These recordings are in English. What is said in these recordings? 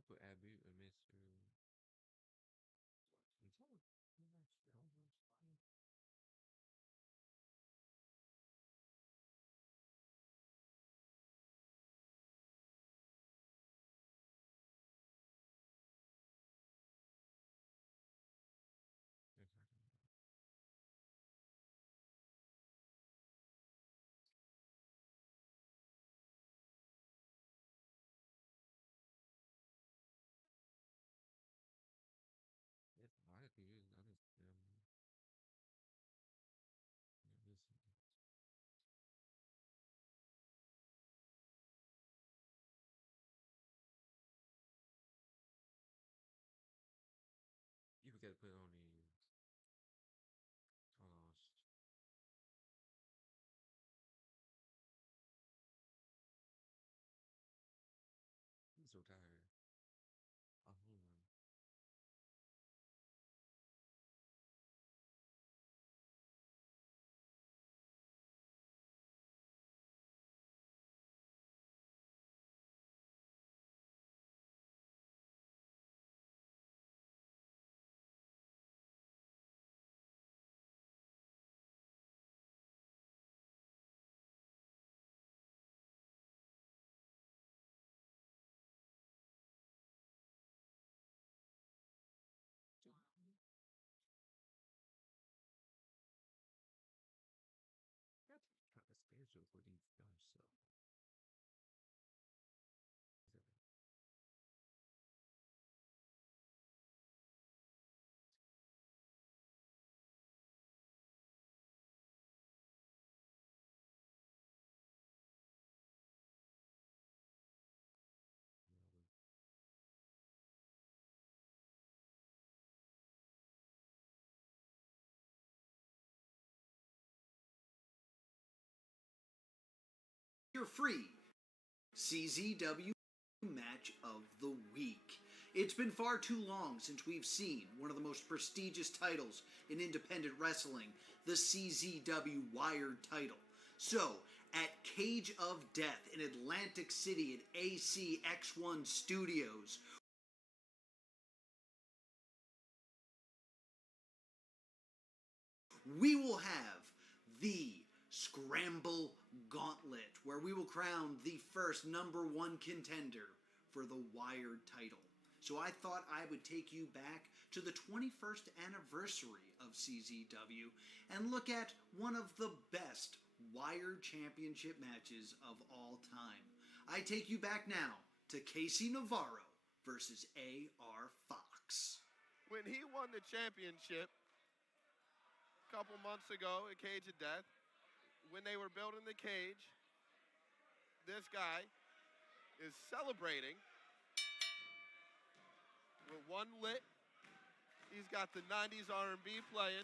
I put Abu and Mr. I could use this. You forgot to put on the uh, I'm so tired. Hold on. That's kind of special for these guys. So Your free CZW match of the week. It's been far too long since we've seen one of the most prestigious titles in independent wrestling, the CZW Wired title. So, at Cage of Death in Atlantic City at ACX1 Studios, we will have the Scramble Gauntlet, where we will crown the first #1 contender for the Wired title. So I thought I would take you back to the 21st anniversary of CZW and look at one of the best Wired Championship matches of all time. I take you back now to Casey Navarro versus A.R. Fox. When he won the championship a couple months ago at Cage of Death, when they were building the cage, this guy is celebrating with one lit. He's got the 90s R&B playing,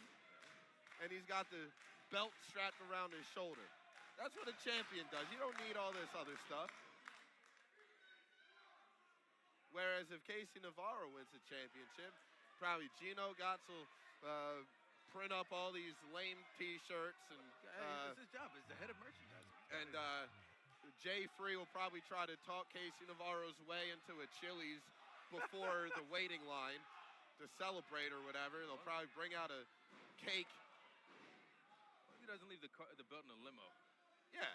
and he's got the belt strapped around his shoulder. That's what a champion does. You don't need all this other stuff. Whereas if Casey Navarro wins the championship, probably Gino Gotts will print up all these lame T-shirts, and it's his job. It's the head of merchandising. And Jay Free will probably try to talk Casey Navarro's way into a Chili's before the waiting line to celebrate or whatever. They'll probably bring out a cake. Well, he doesn't leave the belt in a limo. Yeah.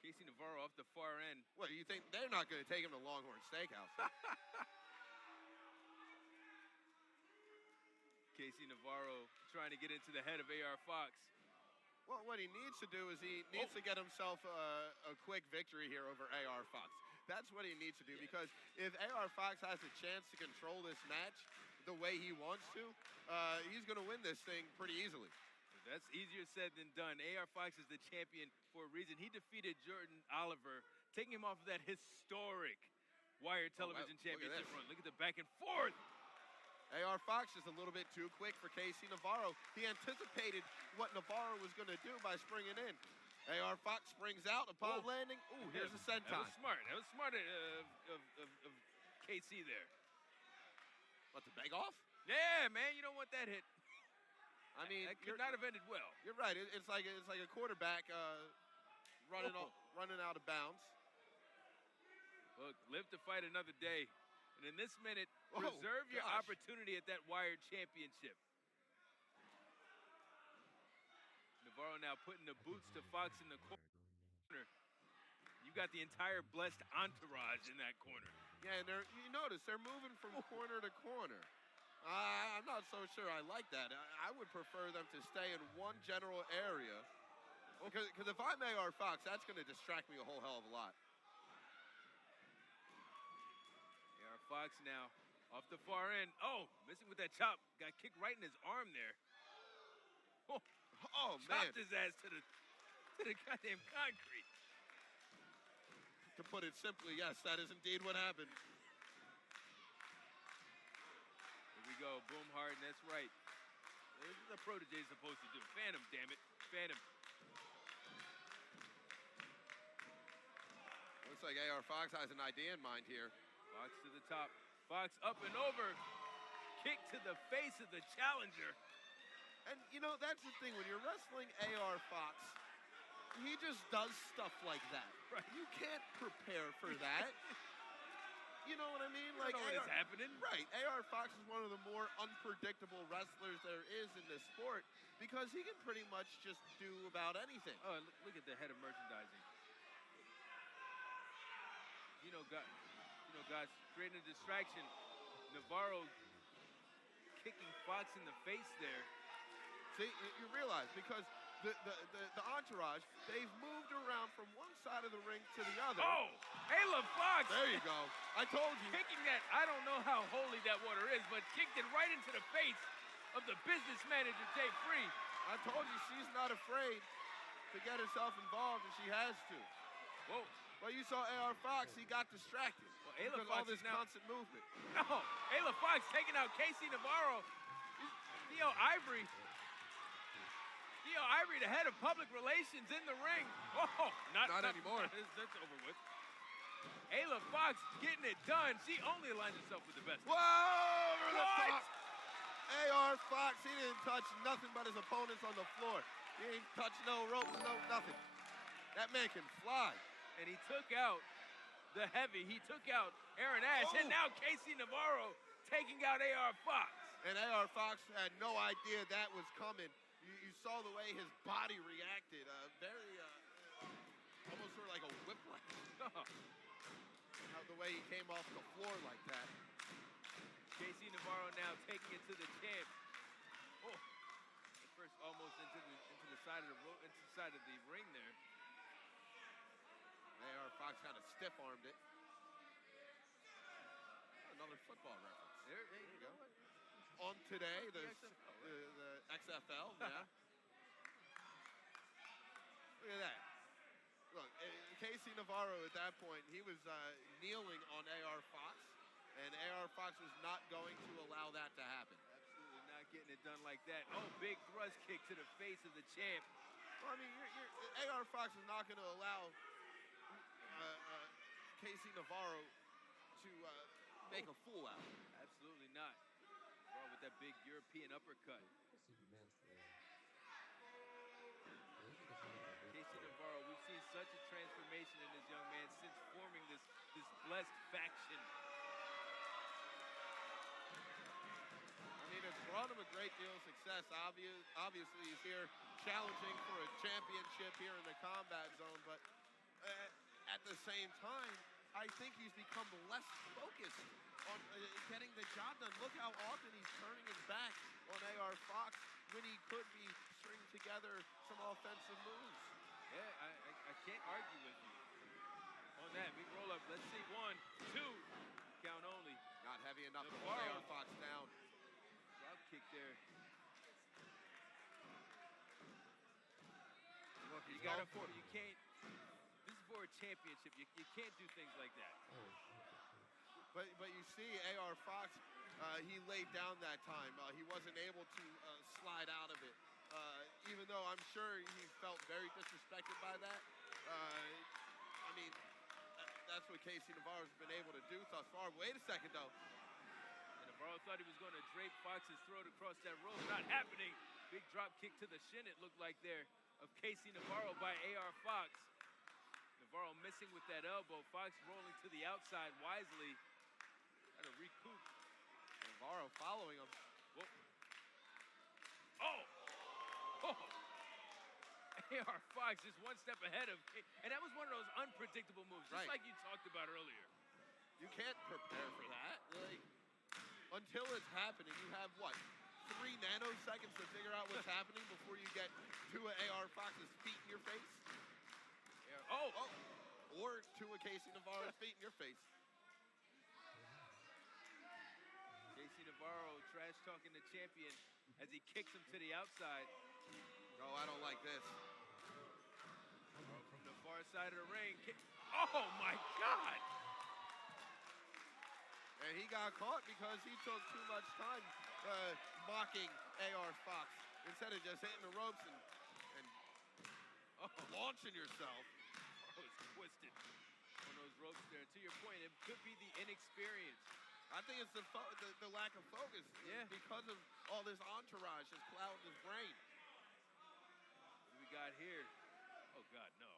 Casey Navarro off the far end. What, do you think they're not going to take him to Longhorn Steakhouse? Casey Navarro trying to get into the head of A.R. Fox. Well, what he needs to do is he needs to get himself a quick victory here over A.R. Fox. That's what he needs to do, because if A.R. Fox has a chance to control this match the way he wants to, he's going to win this thing pretty easily. That's easier said than done. AR Fox is the champion for a reason. He defeated Jordan Oliver, taking him off of that historic Wired Television Championship run. Look at the back and forth. AR Fox is a little bit too quick for Casey Navarro. He anticipated what Navarro was going to do by springing in. AR Fox springs out upon landing. Ooh, here's a senton. That was smart. That was smart of KC there. What, to beg off? Yeah, man, you don't want that hit. I mean, that could not have ended well. You're right. It's like a quarterback running out of bounds. Look, live to fight another day. And in this minute, preserve your opportunity at that Wired Championship. Navarro now putting the boots to Fox in the corner. You got the entire blessed entourage in that corner. Yeah, and you notice they're moving from corner to corner. I'm not so sure I like that. I would prefer them to stay in one general area. Because if I'm AR Fox, that's going to distract me a whole hell of a lot. AR Fox now off the far end. Oh, missing with that chop. Got kicked right in his arm there. Oh man. Chopped his ass to the goddamn concrete. To put it simply, yes, that is indeed what happened. Here we go, boom hard, and that's right. This is what a protege is supposed to do. Fan him, damn it. Fan him. Looks like AR Fox has an idea in mind here. Fox to the top. Fox up and over. Kick to the face of the challenger. And, you know, that's the thing. When you're wrestling AR Fox, he just does stuff like that. Right. You can't prepare for that. You know what I mean? Like, know what is happening. Right. AR Fox is one of the more unpredictable wrestlers there is in this sport because he can pretty much just do about anything. Oh, look at the head of merchandising. Guys, creating a distraction. Navarro kicking Fox in the face there. See, you realize because the entourage, they've moved around from one side of the ring to the other. Oh, Ayla Fox. There you go. I told you. Kicking that, I don't know how holy that water is, but kicked it right into the face of the business manager, Jay Free. I told you she's not afraid to get herself involved, and she has to. Whoa. Well, you saw AR Fox, he got distracted. Well, Ayla because Fox all this is now constant movement. No, Ayla Fox taking out Casey Navarro. Theo Ivory, the head of public relations in the ring. Oh, not anymore. That's over with. Ayla Fox getting it done. She only aligns herself with the best. Whoa! Over the What? top. AR Fox, he didn't touch nothing but his opponents on the floor. He didn't touch no ropes, no nothing. That man can fly. And he took out the heavy. He took out Aaron Ash. And now Casey Navarro taking out AR Fox. And AR Fox had no idea that was coming. You saw the way his body reacted. Very, almost sort of like a whiplash. The way he came off the floor like that. Casey Navarro now taking it to the champ. Oh, first almost into the side of the ring there. AR Fox kind of stiff-armed it. Another football reference. There you go. On today, the XFL, XFL, yeah. Look at that. Look, Casey Navarro at that point, he was kneeling on AR Fox, and AR Fox was not going to allow that to happen. Absolutely not getting it done like that. Oh, big thrust kick to the face of the champ. Well, I mean, AR Fox is not going to allow Casey Navarro to make a fool out of him. Absolutely not. Navarro with that big European uppercut. Casey Navarro, we've seen such a transformation in this young man since forming this blessed faction. I mean, it's brought him a great deal of success. Obviously, he's here challenging for a championship here in the combat zone, but at the same time, I think he's become less focused on getting the job done. Look how often he's turning his back on AR Fox when he could be stringing together some offensive moves. Yeah, I can't argue with you on that. Big roll up. Let's see. 1, 2. Count only. Not heavy enough to hold AR Fox down. Drop kick there. gotta, for it. you can't. This is for a championship. You can't do things like that. But you see, AR Fox, he laid down that time. He wasn't able to slide out of it. Even though I'm sure he felt very disrespected by that. I mean, that's what Casey Navarro's been able to do thus far. Wait a second, though. And Navarro thought he was going to drape Fox's throat across that rope. Not happening. Big drop kick to the shin, it looked like there, of Casey Navarro by AR Fox. Navarro missing with that elbow. Fox rolling to the outside wisely. Trying to recoup. Navarro following him. Whoa. Oh! Oh! AR Fox is one step ahead of, and that was one of those unpredictable moves, just like you talked about earlier. You can't prepare for that. Like, until it's happening, you have what? 3 nanoseconds to figure out what's happening before you get to AR Fox's feet in your face. Oh! Or to a Casey Navarro's feet in your face. Casey Navarro trash talking the champion as he kicks him to the outside. No, I don't like this. From the far side of the ring. Oh my God! And he got caught because he took too much time mocking AR Fox instead of just hitting the ropes and launching yourself. Oh, it's twisted on those ropes there. To your point, it could be the inexperience. I think it's the lack of focus. Yeah. Because of all this entourage has clouded his brain. What do we got here? Oh God, no.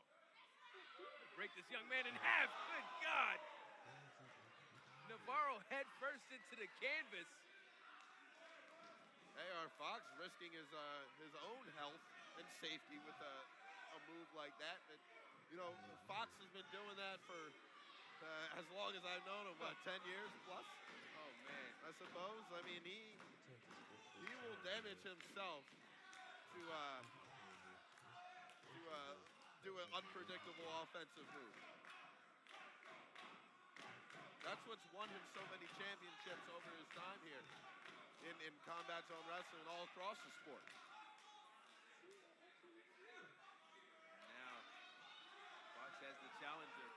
Break this young man in half. Good God. Navarro head first into the canvas. AR Fox risking his own health and safety with a move like that. And, you know, Fox has been doing that for as long as I've known him, what, 10 years plus? Oh, man. I suppose. I mean, he will damage himself to do an unpredictable offensive move. That's what's won him so many championships over his time here in combat zone wrestling all across the sport. Now, Fox has the challenger.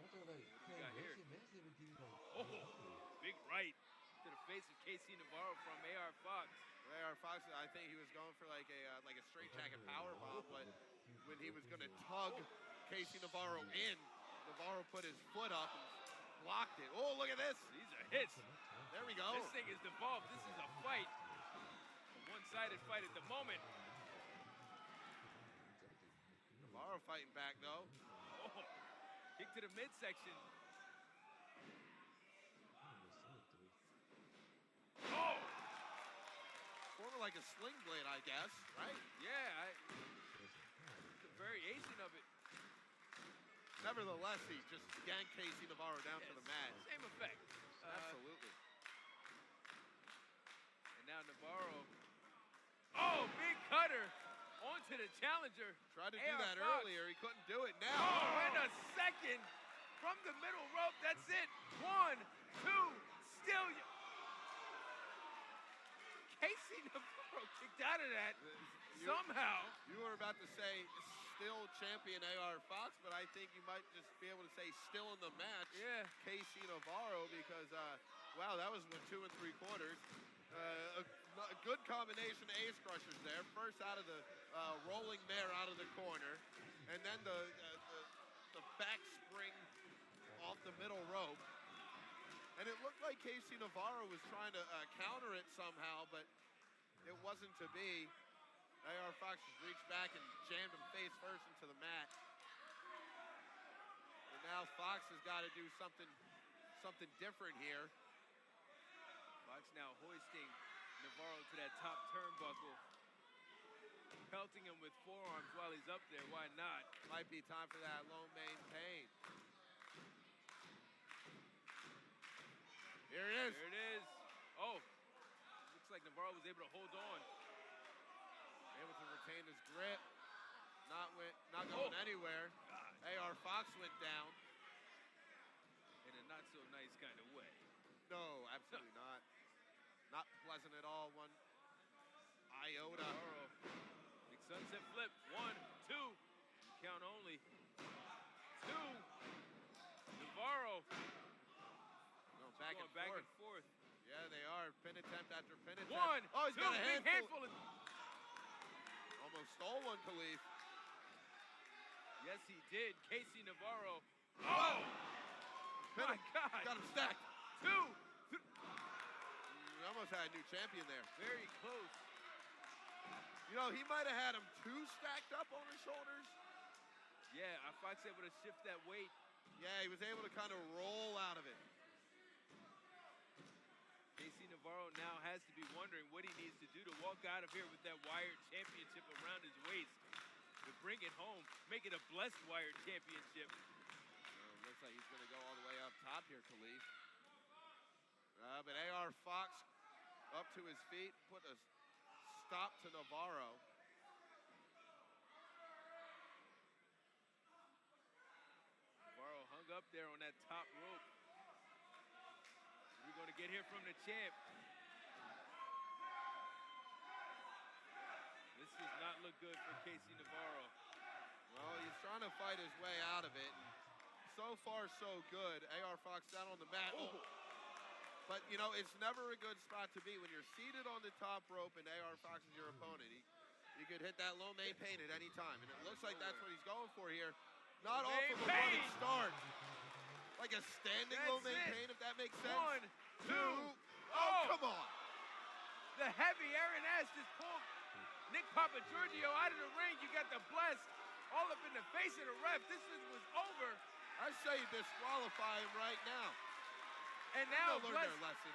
What do we got here? Oh, big right to the face of Casey Navarro from AR Fox. AR Fox, I think he was going for like a straight jacket power bomb, but when he was going to tug Casey Navarro in, Navarro put his foot up and blocked it. Oh, look at this. These are hits. There we go. This thing is devolved. This is a fight. A one-sided fight at the moment. Navarro fighting back, though. Oh, kick to the midsection. Oh! Sort of like a sling blade, I guess, right? Yeah, it's a variation of it. Nevertheless, he just yanked Casey Navarro down to the mat. Same effect. Absolutely. And now Navarro. Oh, big cutter onto the challenger. Tried to do AR that Fox. earlier. He couldn't do it now. Oh, and a second from the middle rope. That's it. 1, 2, still. Casey Navarro kicked out of that somehow. You were about to say still champion AR Fox, but I think you might just be able to say still in the match. Yeah. Casey Navarro, because wow, that was with 2 3/4. A good combination of ace crushers there. First out of the rolling mare out of the corner, and then the back spring off the middle rope. And it looked like Casey Navarro was trying to counter it somehow, but it wasn't to be. AR Fox just reached back and jammed him face first into the mat. And now Fox has got to do something different here. Fox now hoisting Navarro to that top turnbuckle. Pelting him with forearms while he's up there. Why not? Might be time for that low main pain. Here it is. There it is. Oh, looks like Navarro was able to hold on. Able to retain his grip. Not going anywhere. God. AR Fox went down. In a not so nice kind of way. No, absolutely not. Not pleasant at all. One iota. Navarro. Big sunset flip. 1, 2. back going and back forth. and forth. Yeah, they are. Pin attempt after pin attempt. One, oh, he's two, got a big handful. handful. Almost stole one, Khalif. Yes, he did. Casey Navarro. Oh! Pin My him. God. Got him stacked. Two. We almost had a new champion there. Very close. You know, he might have had him two stacked up on his shoulders. Yeah, Fox able to shift that weight. Yeah, he was able to kind of roll out of it. Casey Navarro now has to be wondering what he needs to do to walk out of here with that Wired Championship around his waist. To bring it home, make it a blessed Wired Championship. Looks like he's going to go all the way up top here, Khalif. But AR Fox up to his feet, put a stop to Navarro. Navarro hung up there on that top rope. We're going to get here from the champ. This does not look good for Casey Navarro. Well, he's trying to fight his way out of it. So far, so good. AR Fox down on the mat. Oh. But, you know, it's never a good spot to be. When you're seated on the top rope and AR Fox is your opponent, he could hit that low main pain at any time. And it looks like that's what he's going for here. Not off of a running start. Like a standing low main pain, if that makes sense. One, two. Oh, come on. The heavy Aaron Ash just pulled Nick Papagiorgio out of the ring. You got the bless all up in the face of the ref. This was over. I say disqualify him right now. And now learn Bless, their lesson.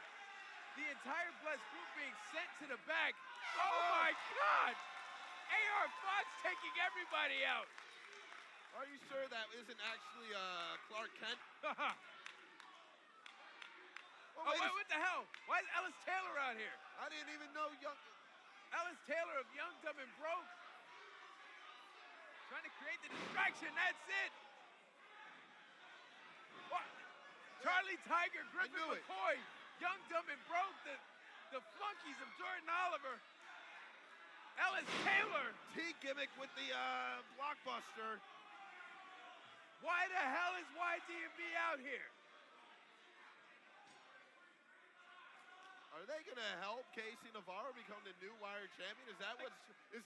the entire Bless group being sent to the back. Oh my God! AR Fox taking everybody out. Are you sure that isn't actually Clark Kent? Oh, wait, what the hell? Why is Ellis Taylor out here? I didn't even know Ellis Taylor of Young, Dumb, and Broke. Trying to create the distraction, that's it. What? Charlie Tiger, Griffin McCoy, Young, Dumb, and Broke, the flunkies of Jordan Oliver. Ellis Taylor. T-gimmick with the blockbuster. Why the hell is YDB out here? Are they going to help Casey Navarro become the new Wired champion? Is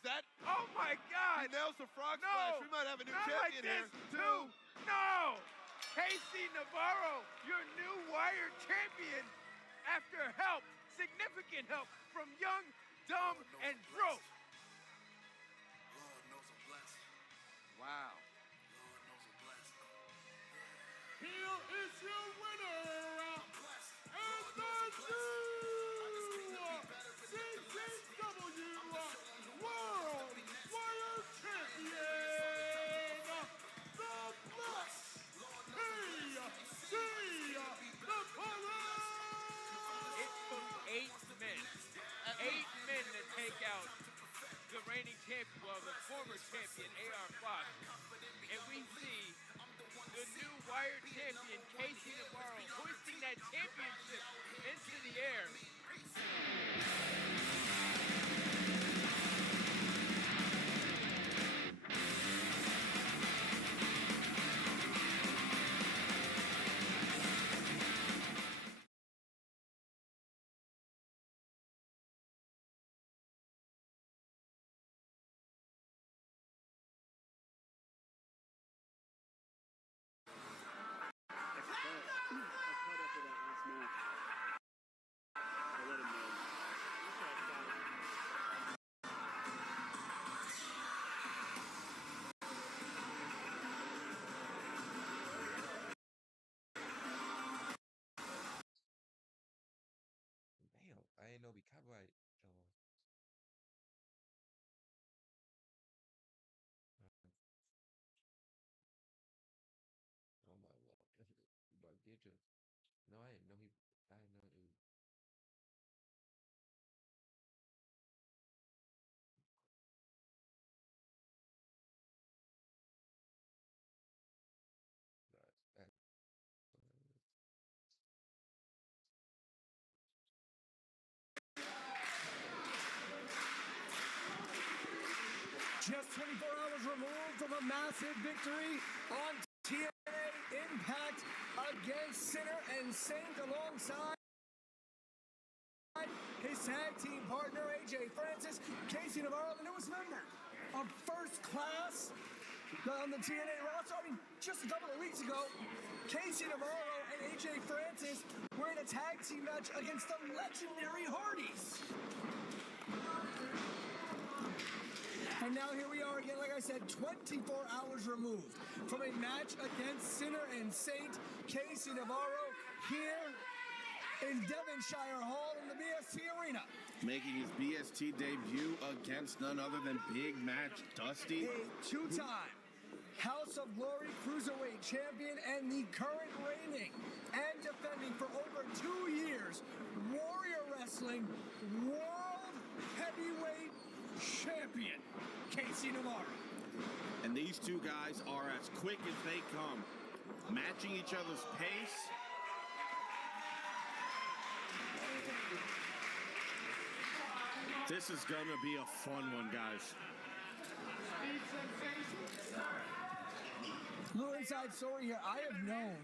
that? Oh my God! He nails the frog splash. We might have a new champion like here. Two. No! Casey Navarro, your new Wired champion after help, significant help from Young, Dumb, and Broke. Lord knows I'm blessed. Wow. Lord knows I'm blessed. Here is your winner, I'm blessed. and Lord knows I'm the blessed. CCW World Wire Champion, the Black Navarro. It took 8 men. 8 men to take out the reigning champion, well, the former champion, AR Fox. And we see the new Wired champion, Casey Navarro, hoisting that championship into the air. Damn, I ain't know we copyright. Oh my lord. But did you? No, I didn't know he. I didn't know it was. Just 24 hours removed from a massive victory on TNA Impact against Sinner and Saint alongside his tag team partner, AJ Francis, Casey Navarro, the newest member of First Class on the TNA roster. I mean, just a couple of weeks ago, Casey Navarro and AJ Francis were in a tag team match against the legendary Hardys. And now here we are again, like I said, 24 hours removed from a match against Sinner and Saint. Casey Navarro here in Devonshire Hall in the BST Arena. Making his BST debut against none other than Big Match Dusty. A two-time House of Glory Cruiserweight Champion and the current reigning and defending for over 2 years Warrior Wrestling World Heavyweight Champion, Casey Navarro. And these two guys are as quick as they come, matching each other's pace. This is gonna be a fun one, guys. Little inside story here. I have known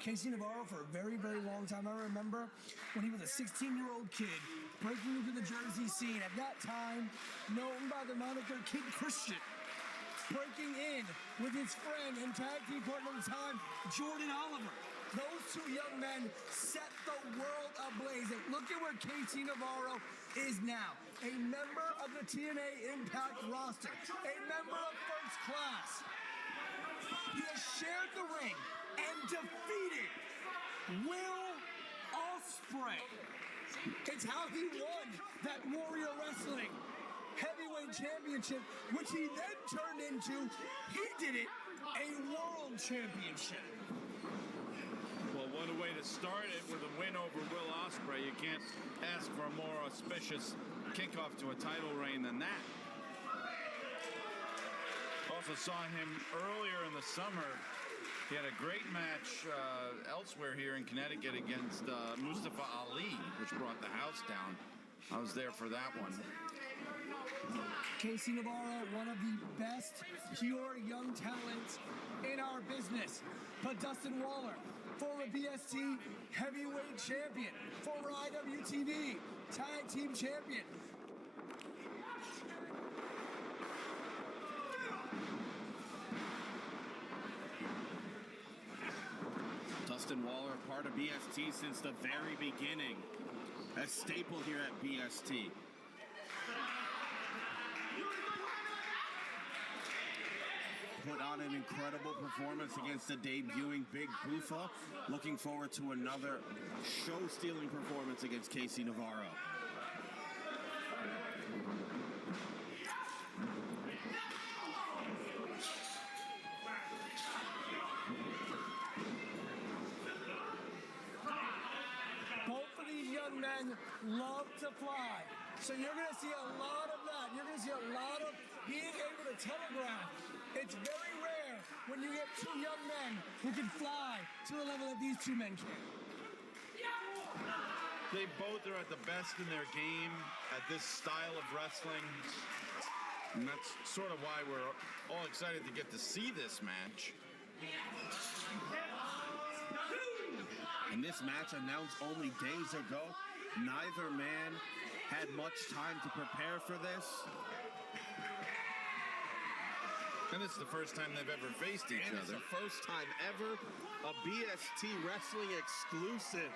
Casey Navarro for a very, very long time. I remember when he was a 16-year-old kid breaking into the Jersey scene. At that time, known by the moniker Kid Christian. Breaking in with his friend and tag team partner at the time, Jordan Oliver. Those two young men set the world ablaze. And look at where Casey Navarro is now. A member of the TNA Impact roster. A member of First Class. He has shared the ring and defeated Will Ospreay. It's how he won that Warrior Wrestling Heavyweight Championship, which he then turned into, he did it, a World Championship. Well, what a way to start it with a win over Will Ospreay. You can't ask for a more auspicious kickoff to a title reign than that. Also saw him earlier in the summer. He had a great match elsewhere here in Connecticut against Mustafa Ali, which brought the house down. I was there for that one. Casey Navarro, one of the best pure young talents in our business. But Dustin Waller, former BST heavyweight champion, former IWTV tag team champion. Dustin Waller, part of BST since the very beginning. A staple here at BST. Put on an incredible performance against the debuting Big Buffa. Looking forward to another show-stealing performance against Casey Navarro. Both of these young men love to fly. So you're going to see a lot of that. You're going to see a lot of being able to telegraph. It's very rare when you get two young men who can fly to the level that these two men can. They both are at the best in their game at this style of wrestling. And that's sort of why we're all excited to get to see this match. In this match announced only days ago, neither man had much time to prepare for this. And this is the first time they've ever faced each And other. it's the first time ever a BST wrestling exclusive.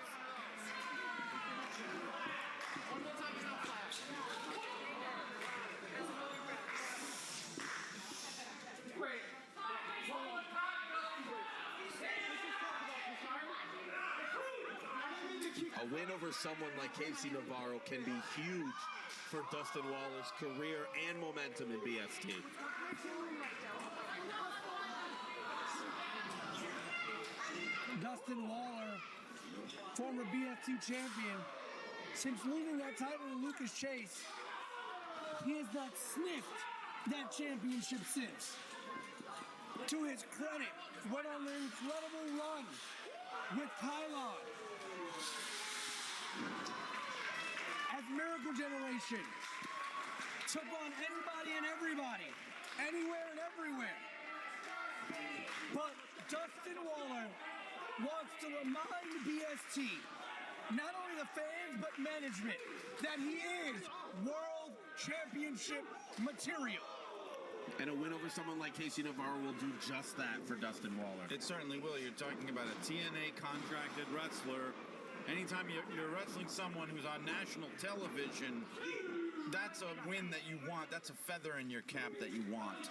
A win over someone like Casey Navarro can be huge for Dustin Waller's career and momentum in BST. Dustin Waller, former BST champion, since losing that title to Lucas Chase, he has not sniffed that championship since. To his credit, went on an incredible run with Pylon as Miracle Generation. Took on anybody and everybody, anywhere and everywhere. But Dustin Waller wants to remind BST, not only the fans, but management, that he is World Championship material. And a win over someone like Casey Navarro will do just that for Dustin Waller. It certainly will. You're talking about a TNA contracted wrestler. Anytime you're wrestling someone who's on national television, that's a win that you want. That's a feather in your cap that you want.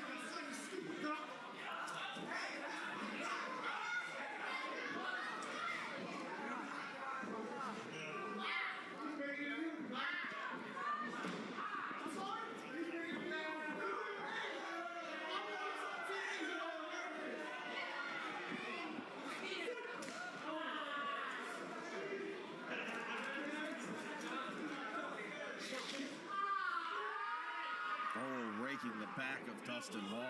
Oh, raking the back of Dustin Waller.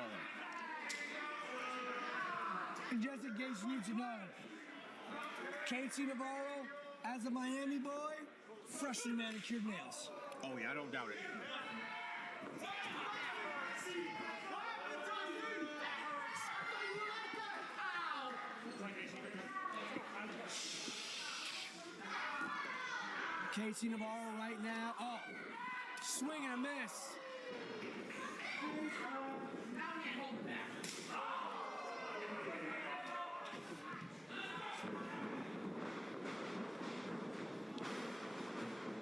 And just in case you need to know, Casey Navarro, as a Miami boy, freshly manicured nails. Oh, yeah, I don't doubt it. Casey Navarro right now, oh, swing and a miss.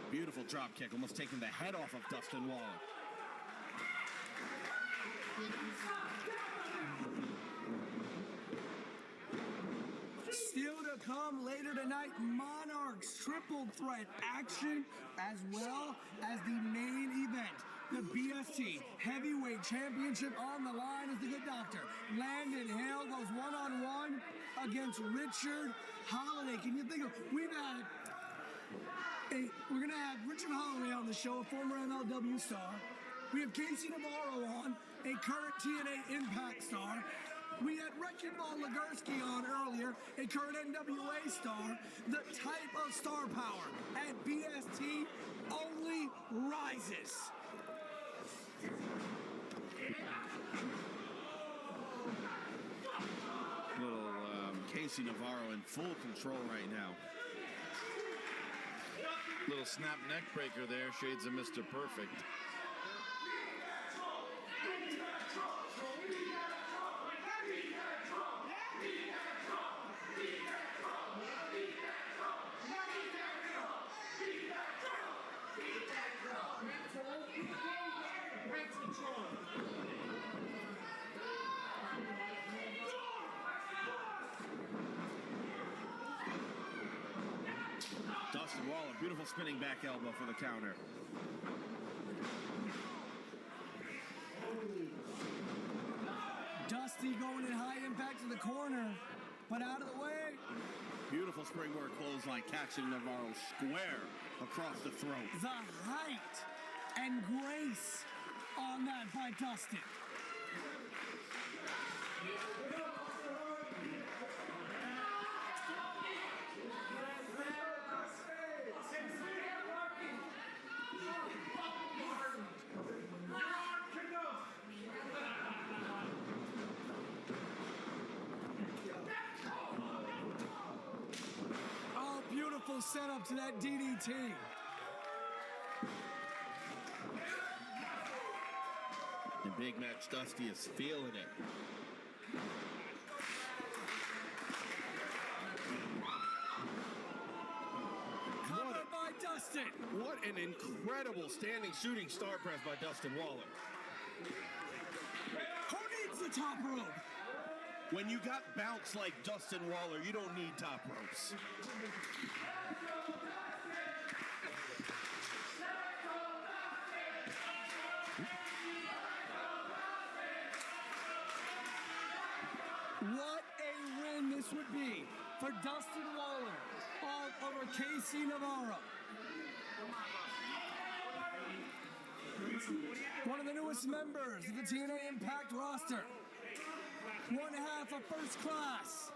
Beautiful drop kick, almost taking the head off of Dustin Waller. Still to come later tonight, Monarchs triple threat action as well as the main event. The BST Heavyweight Championship on the line as the good doctor. Landon Hale goes one-on-one against Richard Holiday. Can you think of, we're going to have Richard Holiday on the show, a former MLW star. We have Casey Navarro on, a current TNA Impact star. We had Wrecking Ball Legursky on earlier, a current NWA star. The type of star power at BST only rises. Little Casey Navarro in full control right now. Little snap neck breaker there, shades of Mr. Perfect. Dustin Waller, beautiful spinning back elbow for the counter. Dusty going in high impact to the corner, but out of the way. Beautiful springboard clothesline, catching Navarro square across the throat. The height and grace on that by Dustin. Oh, beautiful setup to that DDT. The big match Dusty is feeling it. Covered by Dustin. What an incredible standing shooting star press by Dustin Waller. Who needs the top rope? When you got bounce like Dustin Waller, you don't need top ropes. What a win this would be for Dustin Waller all over Casey Navarro. One of the newest members of the TNA Impact roster. One half of First Class.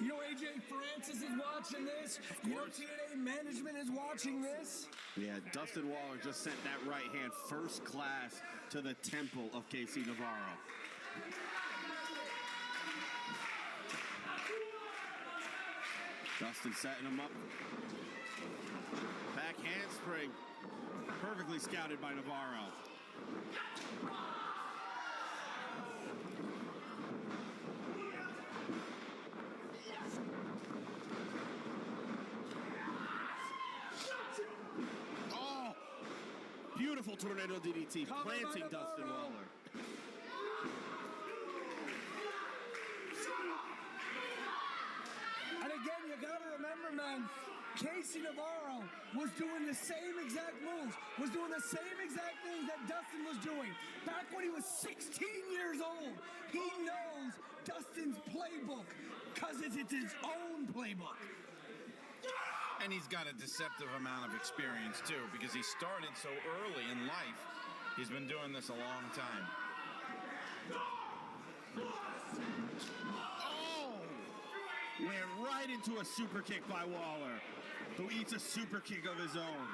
You know AJ Francis is watching this. You know TNA management is watching this. Yeah, Dustin Waller just sent that right hand First Class to the temple of Casey Navarro. Dustin setting him up. Back handspring. Perfectly scouted by Navarro. Oh! Beautiful tornado DDT, planting Dustin Waller. And again, you gotta remember, man, Casey Navarro was doing the same exact moves, was doing the same exact things that Dustin was doing back when he was 16 years old. He knows Dustin's playbook because it's his own playbook. And he's got a deceptive amount of experience, too, because he started so early in life. He's been doing this a long time. Oh! Went right into a super kick by Waller, who eats a super kick of his own.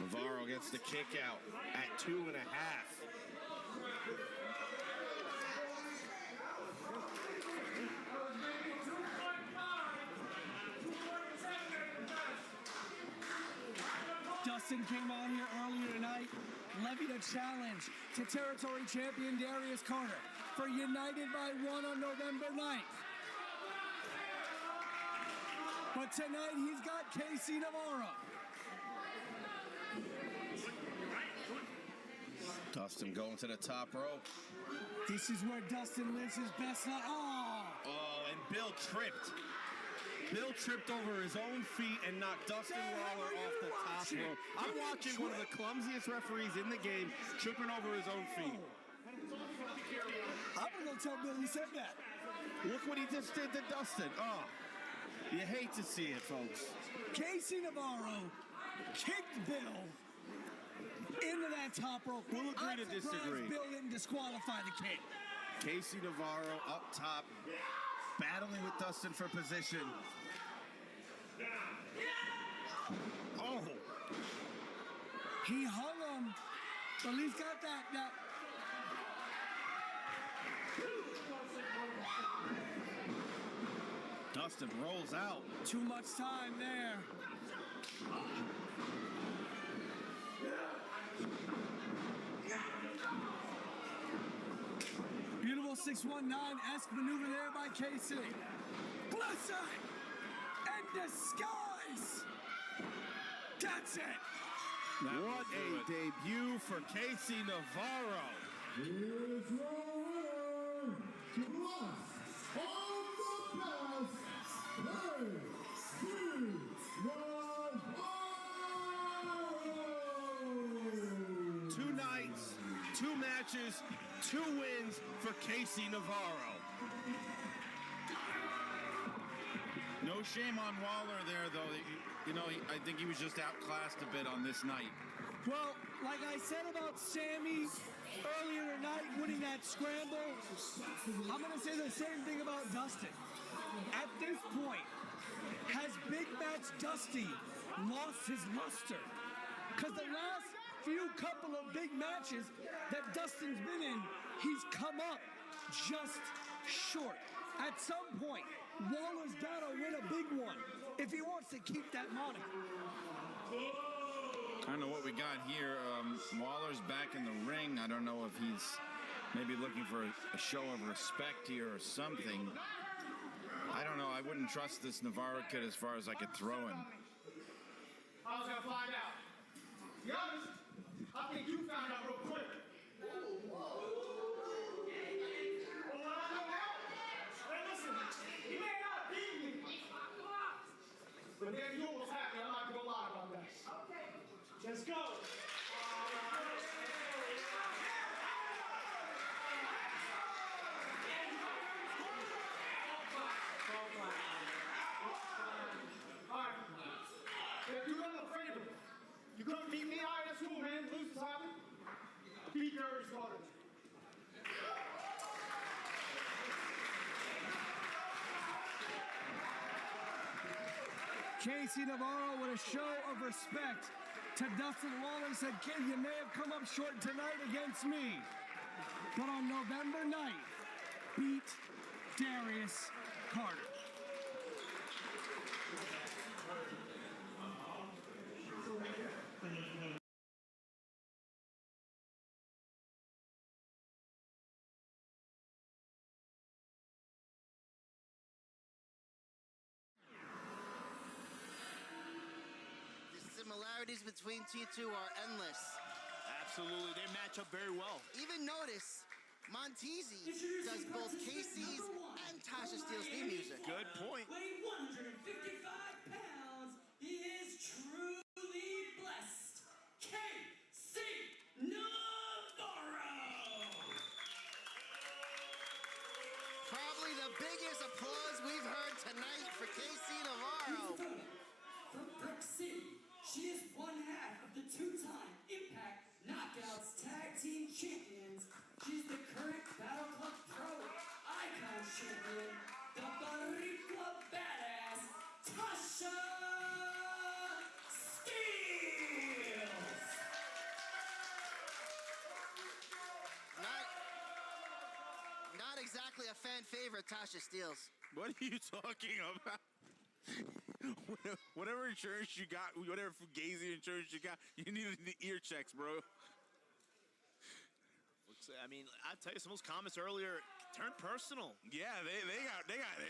Navarro gets the kick out at 2.5. Dustin came on here earlier tonight, levied a challenge to territory champion Darius Carter for United by One on November 9th. But tonight he's got Casey Navarro. Dustin going to the top rope. This is where Dustin lives his best life. Oh! Oh, and Bill tripped. Bill tripped over his own feet and knocked Dustin Waller off the top rope. I'm watching one of the clumsiest referees in the game tripping over his own feet. I'm gonna go tell Bill you said that. Look what he just did to Dustin. Oh, you hate to see it, folks. Casey Navarro kicked Bill into that top rope. We'll agree to disagree. Bill didn't disqualify the kid. Casey Navarro up top, battling with Dustin for position. Oh! He hung him, but he's got that. Dustin rolls out. Too much time there. Beautiful 619-esque maneuver there by KC. Blessing and disguise. That's it. What a debut for Casey Navarro. Here's your winner, Two nights, 2 matches, 2 wins for Casey Navarro. No shame on Waller there, though. You know, I think he was just outclassed a bit on this night. Well, like I said about Sammy earlier tonight winning that scramble, I'm going to say the same thing about Dustin. At this point, has Big Match Dusty lost his luster? Because the last few couple of big matches that Dustin's been in, he's come up just short. At some point, Waller's got to win a big one if he wants to keep that moniker. I don't know what we got here. Waller's back in the ring. I don't know if he's maybe looking for a show of respect here or something. I don't know. I wouldn't trust this Navarro kid as far as I could throw him. I was gonna find out. To be honest, I think you found out real quick. Well, what I know now, hey, listen, he may not have beaten me, but then you was happy. I'm not gonna lie about that. Okay. Let's go. You couldn't beat me, all right, that's cool, man. Lose is happy. Beat Darius Carter. Casey Navarro with a show of respect to Dustin Waller said, kid, you may have come up short tonight against me, but on November 9th, beat Darius Carter. The similarities between T2 are endless. Absolutely, they match up very well. Even notice, Montesi does both Casey's and Tasha Steele's theme music. Good point. Weighing 155 pounds, he is truly blessed. Casey Navarro! Probably the biggest applause we've heard tonight for Casey Navarro. From Brick City, she is one half of the two-time Impact Knockouts Tag Team Champions. She's the current Battle Club Pro Icon Champion, the Barriqua Badass, Tasha Steele. Not exactly a fan favorite, Tasha Steele. What are you talking about? Whatever insurance you got, whatever Fugazi insurance you got, you needed the ear checks, bro. I mean, I'll tell you, some of those comments earlier turned personal. Yeah, they got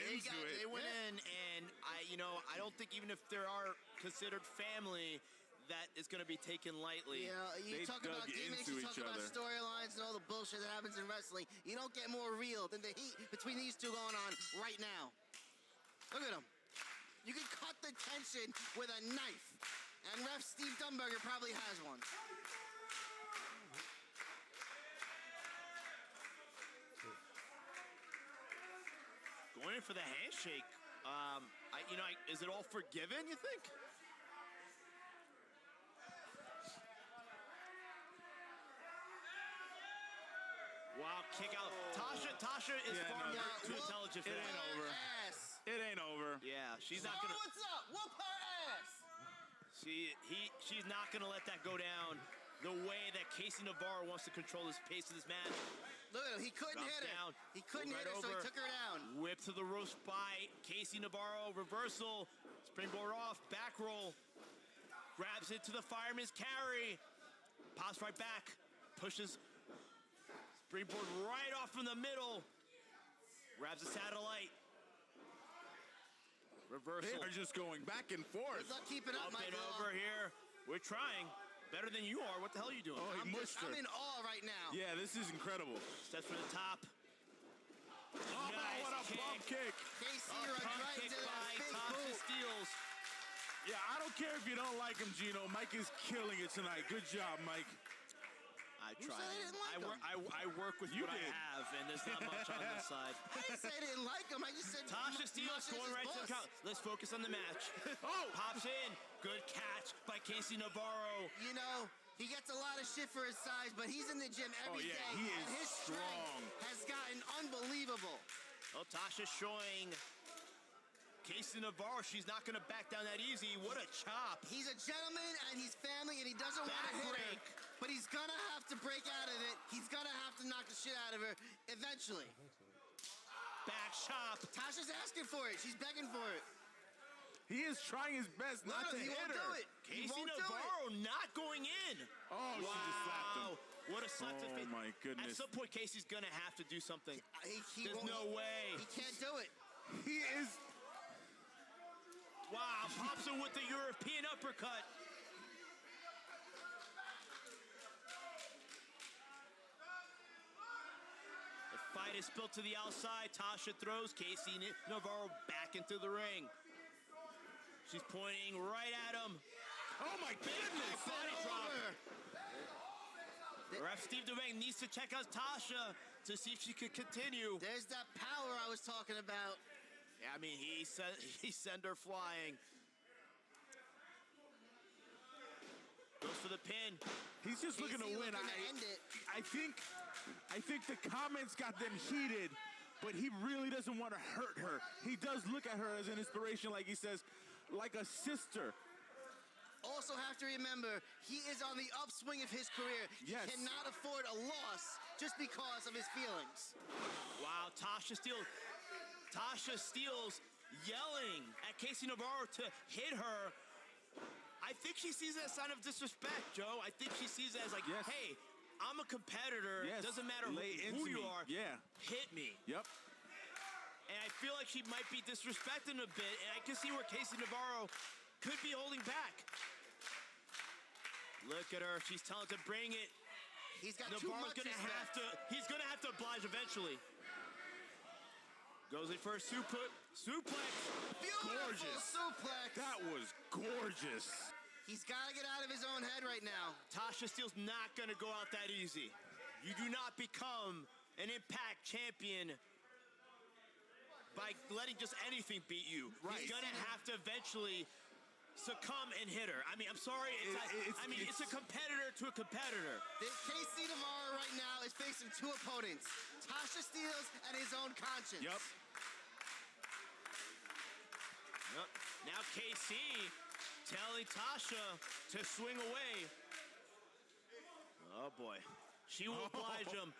into it. They went in, and I don't think even if there are considered family, that is going to be taken lightly. You know, you talk about gimmicks, you talk about storylines and all the bullshit that happens in wrestling. You don't get more real than the heat between these two going on right now. Look at them. You can cut the tension with a knife, and ref Steve Dumberger probably has one. Going in for the handshake. Is it all forgiven, you think? Wow, kick out. Tasha is far too intelligent for that. It ain't over. It ain't over. Yeah, she's not gonna. What's up? Whoop her ass! She's not gonna let that go down the way that Casey Navarro wants to control his pace of this match. Look at him, he couldn't hit her. He couldn't hit her, so he took her down. Whip to the roast by Casey Navarro, reversal, springboard off, back roll. Grabs it to the fireman's carry. Pops right back, pushes springboard right off from the middle. Grabs the satellite. Reversal. They are just going back and forth. Good luck keeping up, Up and Michael. over here. We're trying. Better than you are. What the hell are you doing? Oh, he mushed her. I'm in awe right now. Yeah, this is incredible. Steps for the top. Oh, Nice what a bump kick. Casey, A runs pump right kick into that by big Tasha boot. Steele. Yeah, I don't care if you don't like him, Gino. Mike is killing it tonight. Good job, Mike. I Who try. said I didn't like him? I work with what I have, and there's not much on this side. I didn't say I didn't like him. I just said Tasha Steele Mush is going his right to the boss. count. Let's focus on the match. Oh, pops in. Good catch by Casey Navarro. You know, he gets a lot of shit for his size, but he's in the gym every day. He is and his strong. strength has gotten unbelievable. Oh, Tasha's showing Casey Navarro. She's not going to back down that easy. What a chop. He's a gentleman and he's family and he doesn't want to hit her, but he's gonna have to break out of it. He's gonna have to knock the shit out of her eventually. Back chop. Tasha's asking for it. She's begging for it. He is trying his best not to he hit won't her. do it. He Casey won't do it. Navarro not going in. Oh, she just slapped him. What a slap to the face. Oh, my goodness. At some point, Casey's going to have to do something. He There's won't- no way. He can't do it. He is. Wow, pops him with the European uppercut. The fight is spilled to the outside. Tasha throws Casey Navarro back into the ring. She's pointing right at him. Oh, my goodness. Body drop. Ref Steve DeVang needs to check out Tasha to see if she could continue. There's that power I was talking about. Yeah, I mean, he sent her flying. Goes for the pin. He's just looking to win. I think the comments got them heated, but he really doesn't want to hurt her. He does look at her as an inspiration, like he says, like a sister. also have to remember he is on the upswing of his career. Yes. He cannot afford a loss just because of his feelings. Wow, Tasha Steelz yelling at Casey Navarro to hit her. I think she sees it as a sign of disrespect, Joe. I think she sees it as like, hey, I'm a competitor. Yes. Doesn't matter Lay who into you me. are. Yeah. Hit me. Yep. And I feel like she might be disrespecting a bit, and I can see where Casey Navarro could be holding back. Look at her. She's telling to bring it. He's got Navarro's too much respect. He's gonna have to oblige eventually. Goes in for a suplex. Beautiful Gorgeous. suplex. That was gorgeous. He's got to get out of his own head right now. Tasha Steelz not gonna go out that easy. You do not become an Impact champion by letting just anything beat you. Right. He's gonna have to eventually succumb and hit her. I mean, I'm sorry. It's a competitor to a competitor. Casey Navarro right now is facing two opponents, Tasha Steelz and his own conscience. Yep. Now KC telling Tasha to swing away. Oh boy. She will oblige him.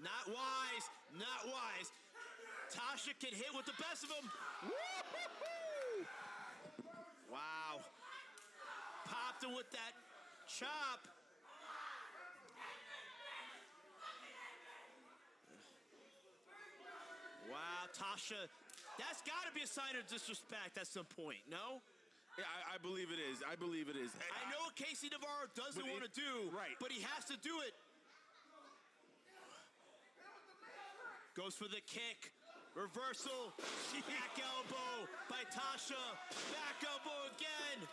Not wise. Not wise. Tasha can hit with the best of them. Woo-hoo-hoo! Wow. Popped him with that chop. Wow, Tasha, that's got to be a sign of disrespect at some point, no? Yeah, I believe it is. I believe it is. I know what Casey Navarro doesn't want to do, right, but he has to do it. Goes for the kick. Reversal. Back elbow by Tasha. Back elbow again.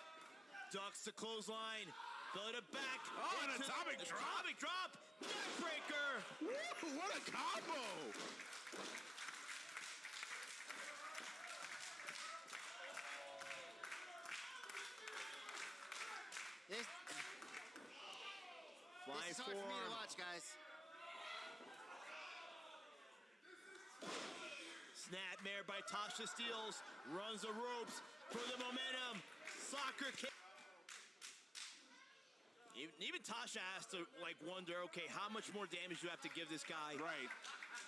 Ducks the clothesline. Build it back. Oh, an atomic drop. Atomic drop. Neckbreaker. Woo, what a combo. This is hard for me to watch, guys. Snapmare by Tasha Steelz. Runs the ropes for the momentum. Soccer kick. Even Tasha has to wonder, okay, how much more damage do you have to give this guy? Right.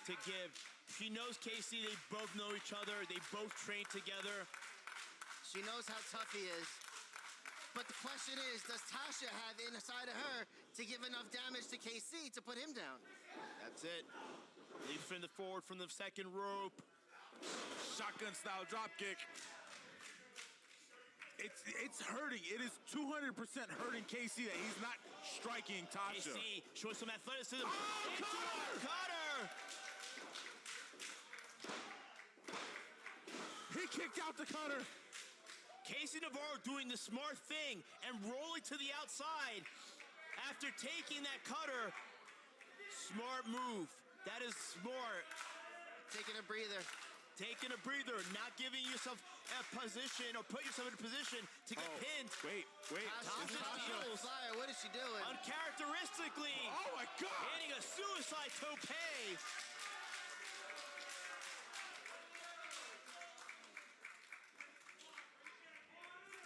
To give. She knows Casey. They both know each other. They both train together. She knows how tough he is. But the question is, does Tasha have inside of her to give enough damage to KC to put him down? That's it. Leap from the forward from the second rope. Shotgun style drop kick. It's hurting. It is 200% hurting Casey that he's not striking Tasha. KC shows some athleticism. Oh, Cutter! He kicked out the cutter. Casey Navarro doing the smart thing and rolling to the outside after taking that cutter. Smart move. That is smart. Taking a breather. Taking a breather, not giving yourself a position or put yourself in a position to get pinned. Wait. Tasha Steelz. Fire, what is she doing? Uncharacteristically. Oh my God. Hitting a suicide tope.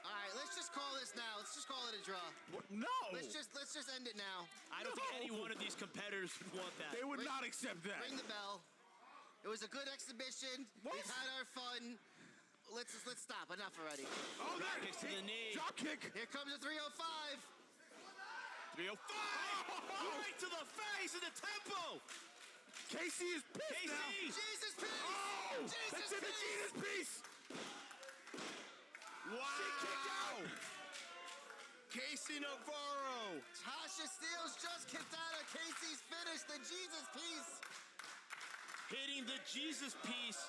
All right, let's just call this now. Let's just call it a draw. No. Let's just end it now. I don't think any one of these competitors would want that. They would not accept that. Ring the bell. It was a good exhibition. What? We've had our fun. Let's stop. Enough already. Oh, Drop kicks to the knee. Drop kick. Here comes a 305. 305. Right to the face in the tempo. Casey is pissed now. Jesus piece. Oh, Jesus that's in the piece. Jesus piece. Wow. She kicked out. Casey Navarro. Tasha Steelz just kicked out of Casey's finish, the Jesus piece. Hitting the Jesus piece.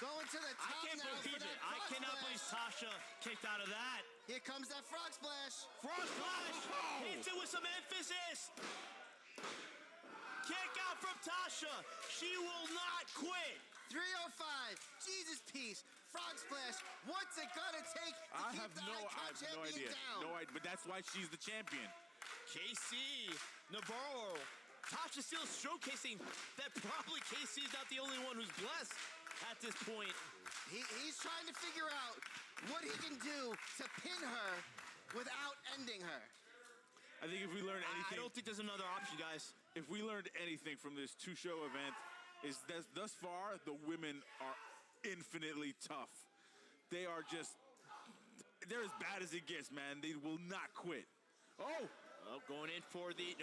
Going to the top I can't now believe for that it. I frog cannot splash. believe Tasha kicked out of that. Here comes that frog splash. Frog splash. Oh. Hits it with some emphasis. Kick out from Tasha. She will not quit. 305. Jesus piece. Frog splash. What's it gonna take to I keep have the no champion idea. down? No idea. But that's why she's the champion. KC Navarro. Tasha Steelz showcasing that probably KC's not the only one who's blessed at this point. He's trying to figure out what he can do to pin her without ending her. I think if we learn anything, I don't think there's another option, guys. if we learned anything from this two-show event, is that thus far the women are infinitely tough. They are just, they're as bad as it gets, man. They will not quit. Oh, Going in for the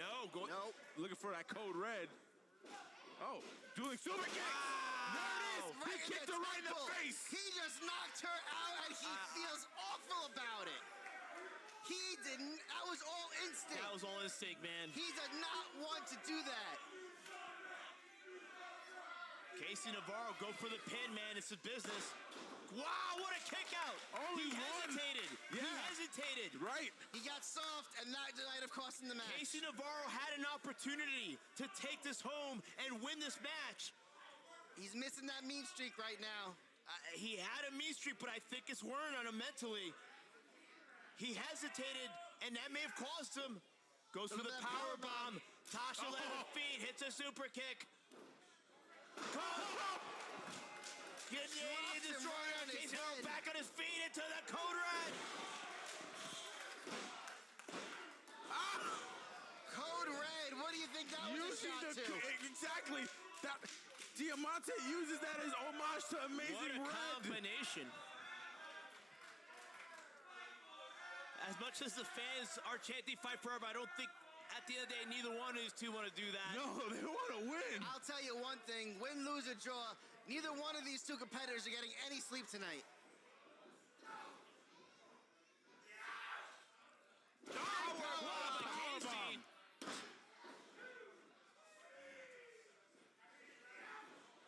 looking for that code red. Oh, dueling super kick. There it is. He kicked her right in the face. He just knocked her out, and he feels awful about it. He didn't. That was all instinct. That was all instinct, man. He did not want to do that. Casey Navarro, go for the pin, man. It's a business. Wow, what a kick out. Only he one. hesitated. Yeah. He hesitated. Right. He got soft, and that might have cost him the match. Casey Navarro had an opportunity to take this home and win this match. He's missing that mean streak right now. He had a mean streak, but I think it's wearing on him mentally. He hesitated, and that may have cost him. Goes for the power bomb. Tasha let her feet, hits a super kick. Destroyer. Casey Navarro back on his feet into the code red. Code red. What do you think that was a shot to? Exactly. That Diamante uses that as homage to Amazing What a Red. combination. As much as the fans are chanting fight forever, I don't think at the end of the day neither one of these two want to do that. No, they want to win. I'll tell you one thing. Win, lose, or draw, neither one of these two competitors are getting any sleep tonight.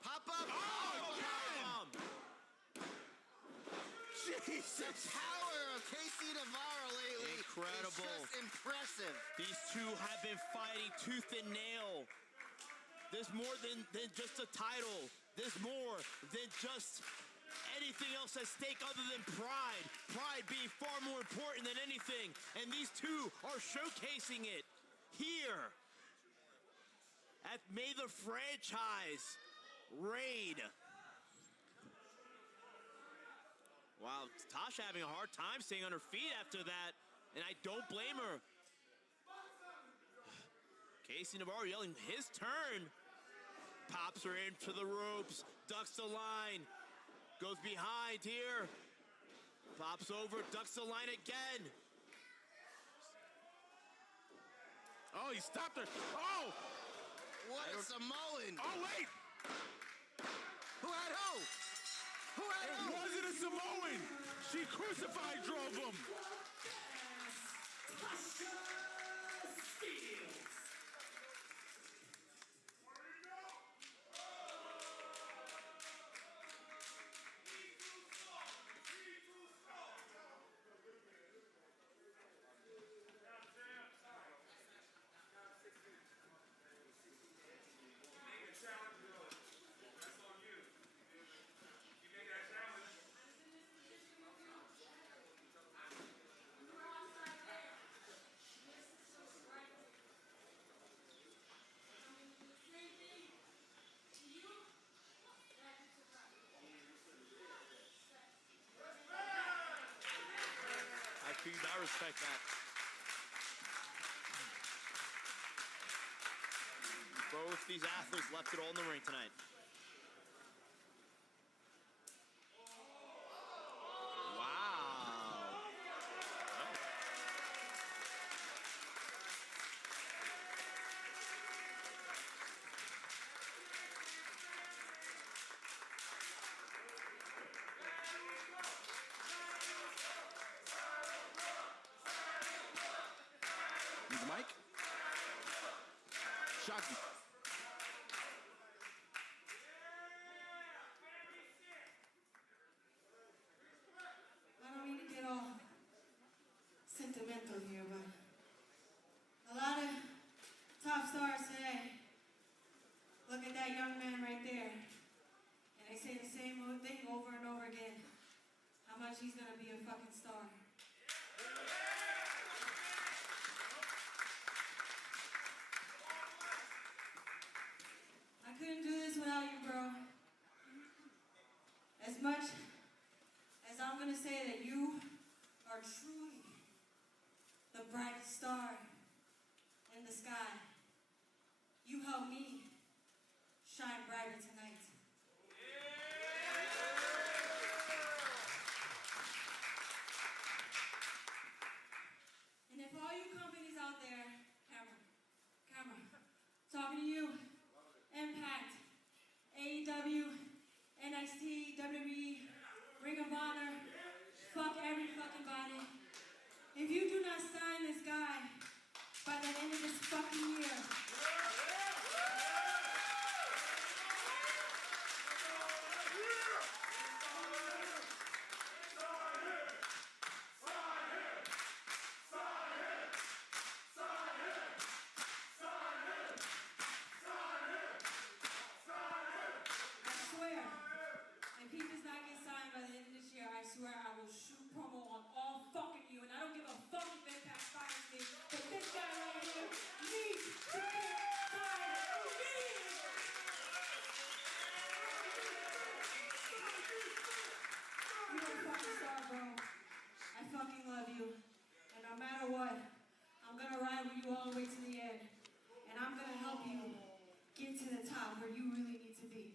Pop up. Jesus. The power of Casey Navarro lately Incredible. is just impressive. These two have been fighting tooth and nail. There's more than just a title. There's more than just anything else at stake other than pride. Pride being far more important than anything. And these two are showcasing it here at May the Franchise Raid. Wow, Tasha having a hard time staying on her feet after that, and I don't blame her. Casey Navarro yelling his turn. Pops her into the ropes, ducks the line, goes behind here. Pops over, ducks the line again. Oh, he stopped her. Oh! What a Samoan. Oh, wait! Who had who? Who had It who? wasn't a Samoan. She crucified drove him. Tasha Steelz. I respect that. Both these athletes left it all in the ring tonight. Wow. Need the mic? Shocky. I don't mean to get all sentimental here, but a lot of top stars say, look at that young man right there. And they say the same thing over and over again. How much he's gonna be a fucking star. I couldn't do this without you, bro. the brightest star in the sky. You help me shine brighter tonight. And if all you companies out there, camera, talking to you, Impact, AEW, NXT, WWE, Ring of Honor, fuck every fucking body. If you do not sign this guy by the end of this fucking year, I swear I will shoot promo on all fucking you, and I don't give a fuck if Impact fires me, but this guy right here needs to be fired immediately! You are a fucking star, bro. I fucking love you, and no matter what, I'm gonna ride with you all the way to the end, and I'm gonna help you get to the top where you really need to be.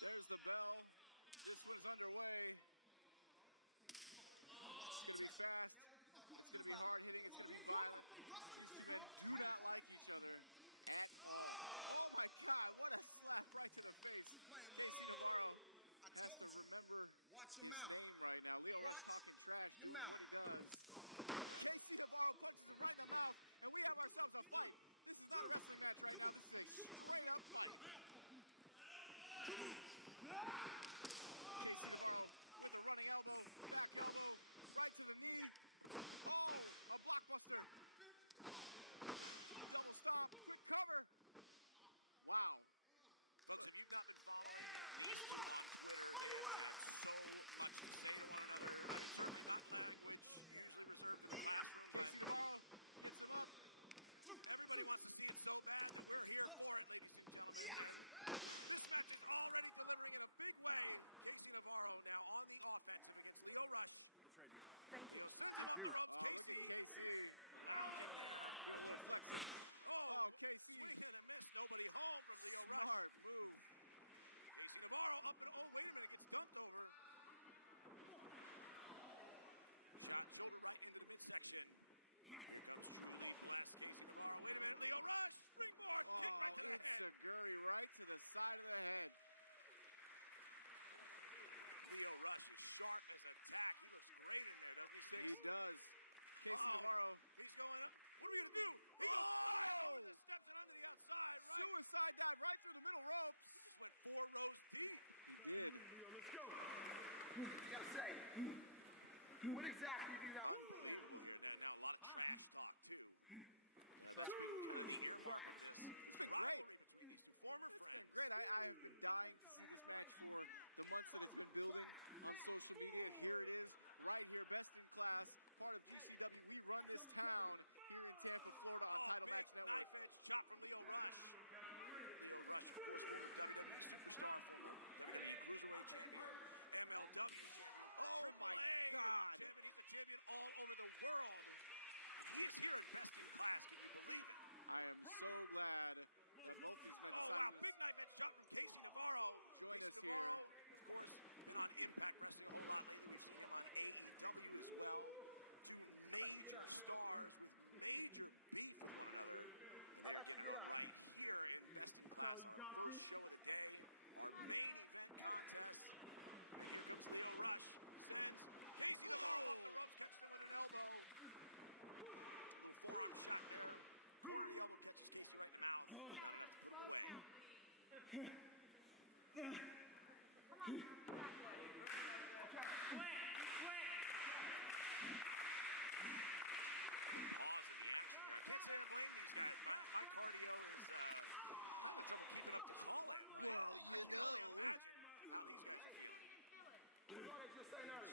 There's the bell. This one is underway. It's going to be fast. It's going to be hard hitting. It's going to be violent. These two men do not like each other at all. Oh my God, what a slap right to the face. Casey Navarro has to remember his name right now. Lio Rush talking trash, doing what he does. Casey Navarro punches him right in the mouth, and we have ourselves a fight. This is not a wrestling match right now. This is a straight up fight. Casey Navarro with a running elbow, back elbow, right to the knee. Oh, a blockbuster. Double stomp, quick cover. Wow. Folks, if you've not been following these two on Twitter, they have had so much to say to one another. I mean, certainly not language usually reserved in the classroom. Casey Navarro gets him up. Everybody wants to see it so bad that we're here for it, ladies and gentlemen. And this match is already delivering in a big way. Casey Navarro now on the offensive against Lio Rush. Lio sends him up the ropes. Oh, Casey. look at Casey. Lounging there. Doing a little flexing. Oh, Casey. Swing and a miss. Nobody home from Lio Rush. Smart move. Casey Navarro up and, oh, wait a minute, gets dumped over. Shot shoulder right into the midsection. Here comes truly blessed Casey Navarro. Wait a minute, Lio Rush, springboard, kick right to the head. Itsuguri right to the side of the head. Lio Rush is sharp as a tack. He looks great in there, doesn't he, Six? He does. Casey Navarro. He's going up. What are we going to do? He goes flying over the steps and under the outside, right? Suicide dive right through the middle ropes. He just went 4 rows deep. He did. Let's go. You got to say, what exactly do that? Unbelievable here. Now a lot of trash talk, too. Yeah, that's been kind of the earmark of this. It's been rivalry great. Between these two former friends. It's been great. I have been dying to see this match for the months that it's been building on social media. Here it is, right here, best in class, part of GCW. We run this town here in Tampa, Florida on Title Match Network. Knife edge chop from Lio Rush. Lio Rush, of course, former WWE superstar, former WWE Cruiserweight champion, MLW champion, oh my God, champion. He's a champion all over the world. And he is here in best in class. Can you believe it? I am so glad that both these men decided big knife edge shot from Casey Navarro. Join Casey us Navarro, here. of course, been on Impact Wrestling a whole lot lately. We've seen him on AEW as well. Two major stars with major beef with one another. And they are getting it on right here in Best in Class, our first show of the day, our main event contest. And here comes Lio Rush. Sends Casey Navarro off the ropes, catches him with an elbow. A little forearm shot there. Corner of the elbow catches Casey right in the mouth. Not enough to put him away. Pause in the action here. I can't say I blame these guys. My cardio is, I'm having trouble keeping up to call it. Right? Well, I can only imagine how these guys are feeling.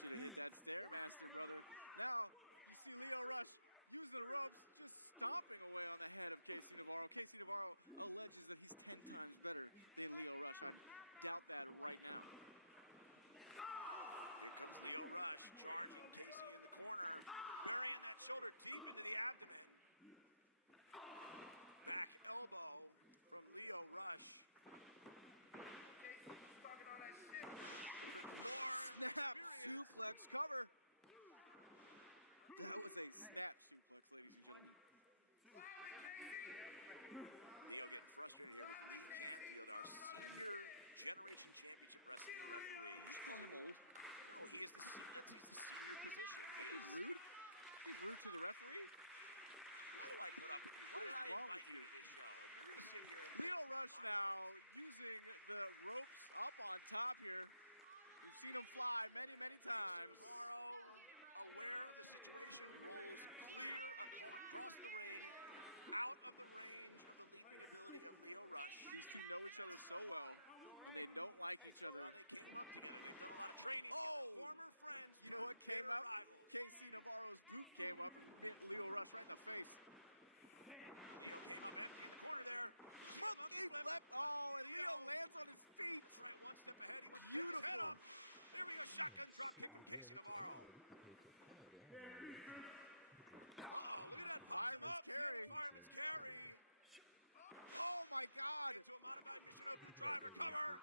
Should have hit that Stairmaster, brother. Now, you see Lio Rush using the ropes, just stomping away on the head of Casey Navarro. Casey Navarro alleges that he's 10 times better than Lio Rush. I doubt that right now. Here comes Lio Rush, charging Casey in the corner, burying that shoulder deep into the abdomen. Back elbow from Lio Rush. Even more Snap experience. suplex cover. That was a snap suplex, ladies and gentlemen. Lio getting frustrated here with Lee Canfield, our senior Generation Championship Wrestling referee. Did you just call him old? No, he's the senior position. He's rude. He's rude to the referee. Why do I put up with you? Why did I invite you to this show? If you're gonna sit here. Lio Rush now using the ropes up on top here. We've seen him fly many, many times. Navarro, aware of the situation, rolls clear across the ring, out of the range of the leaping ability of Lio Rush. These two know each other so well, and they don't like each other. Well, they came up together. They've done a lot of training together. Former friends. You know what came up? Rivals. Casey Navarro's boot came up and hit Lio Rush right in the face. Lio came up empty in the corner there. Monkey flip. Oh, and Lio lands on his feet. That's right, one step ahead. He went to Beautiful. take his head up. There we go, shotgun drop kick from Casey Navarro. Uh-oh, look at that. Pops him up. Carry. Fireman's carry. Oh, my God. Into a modified Michinoku driver cover.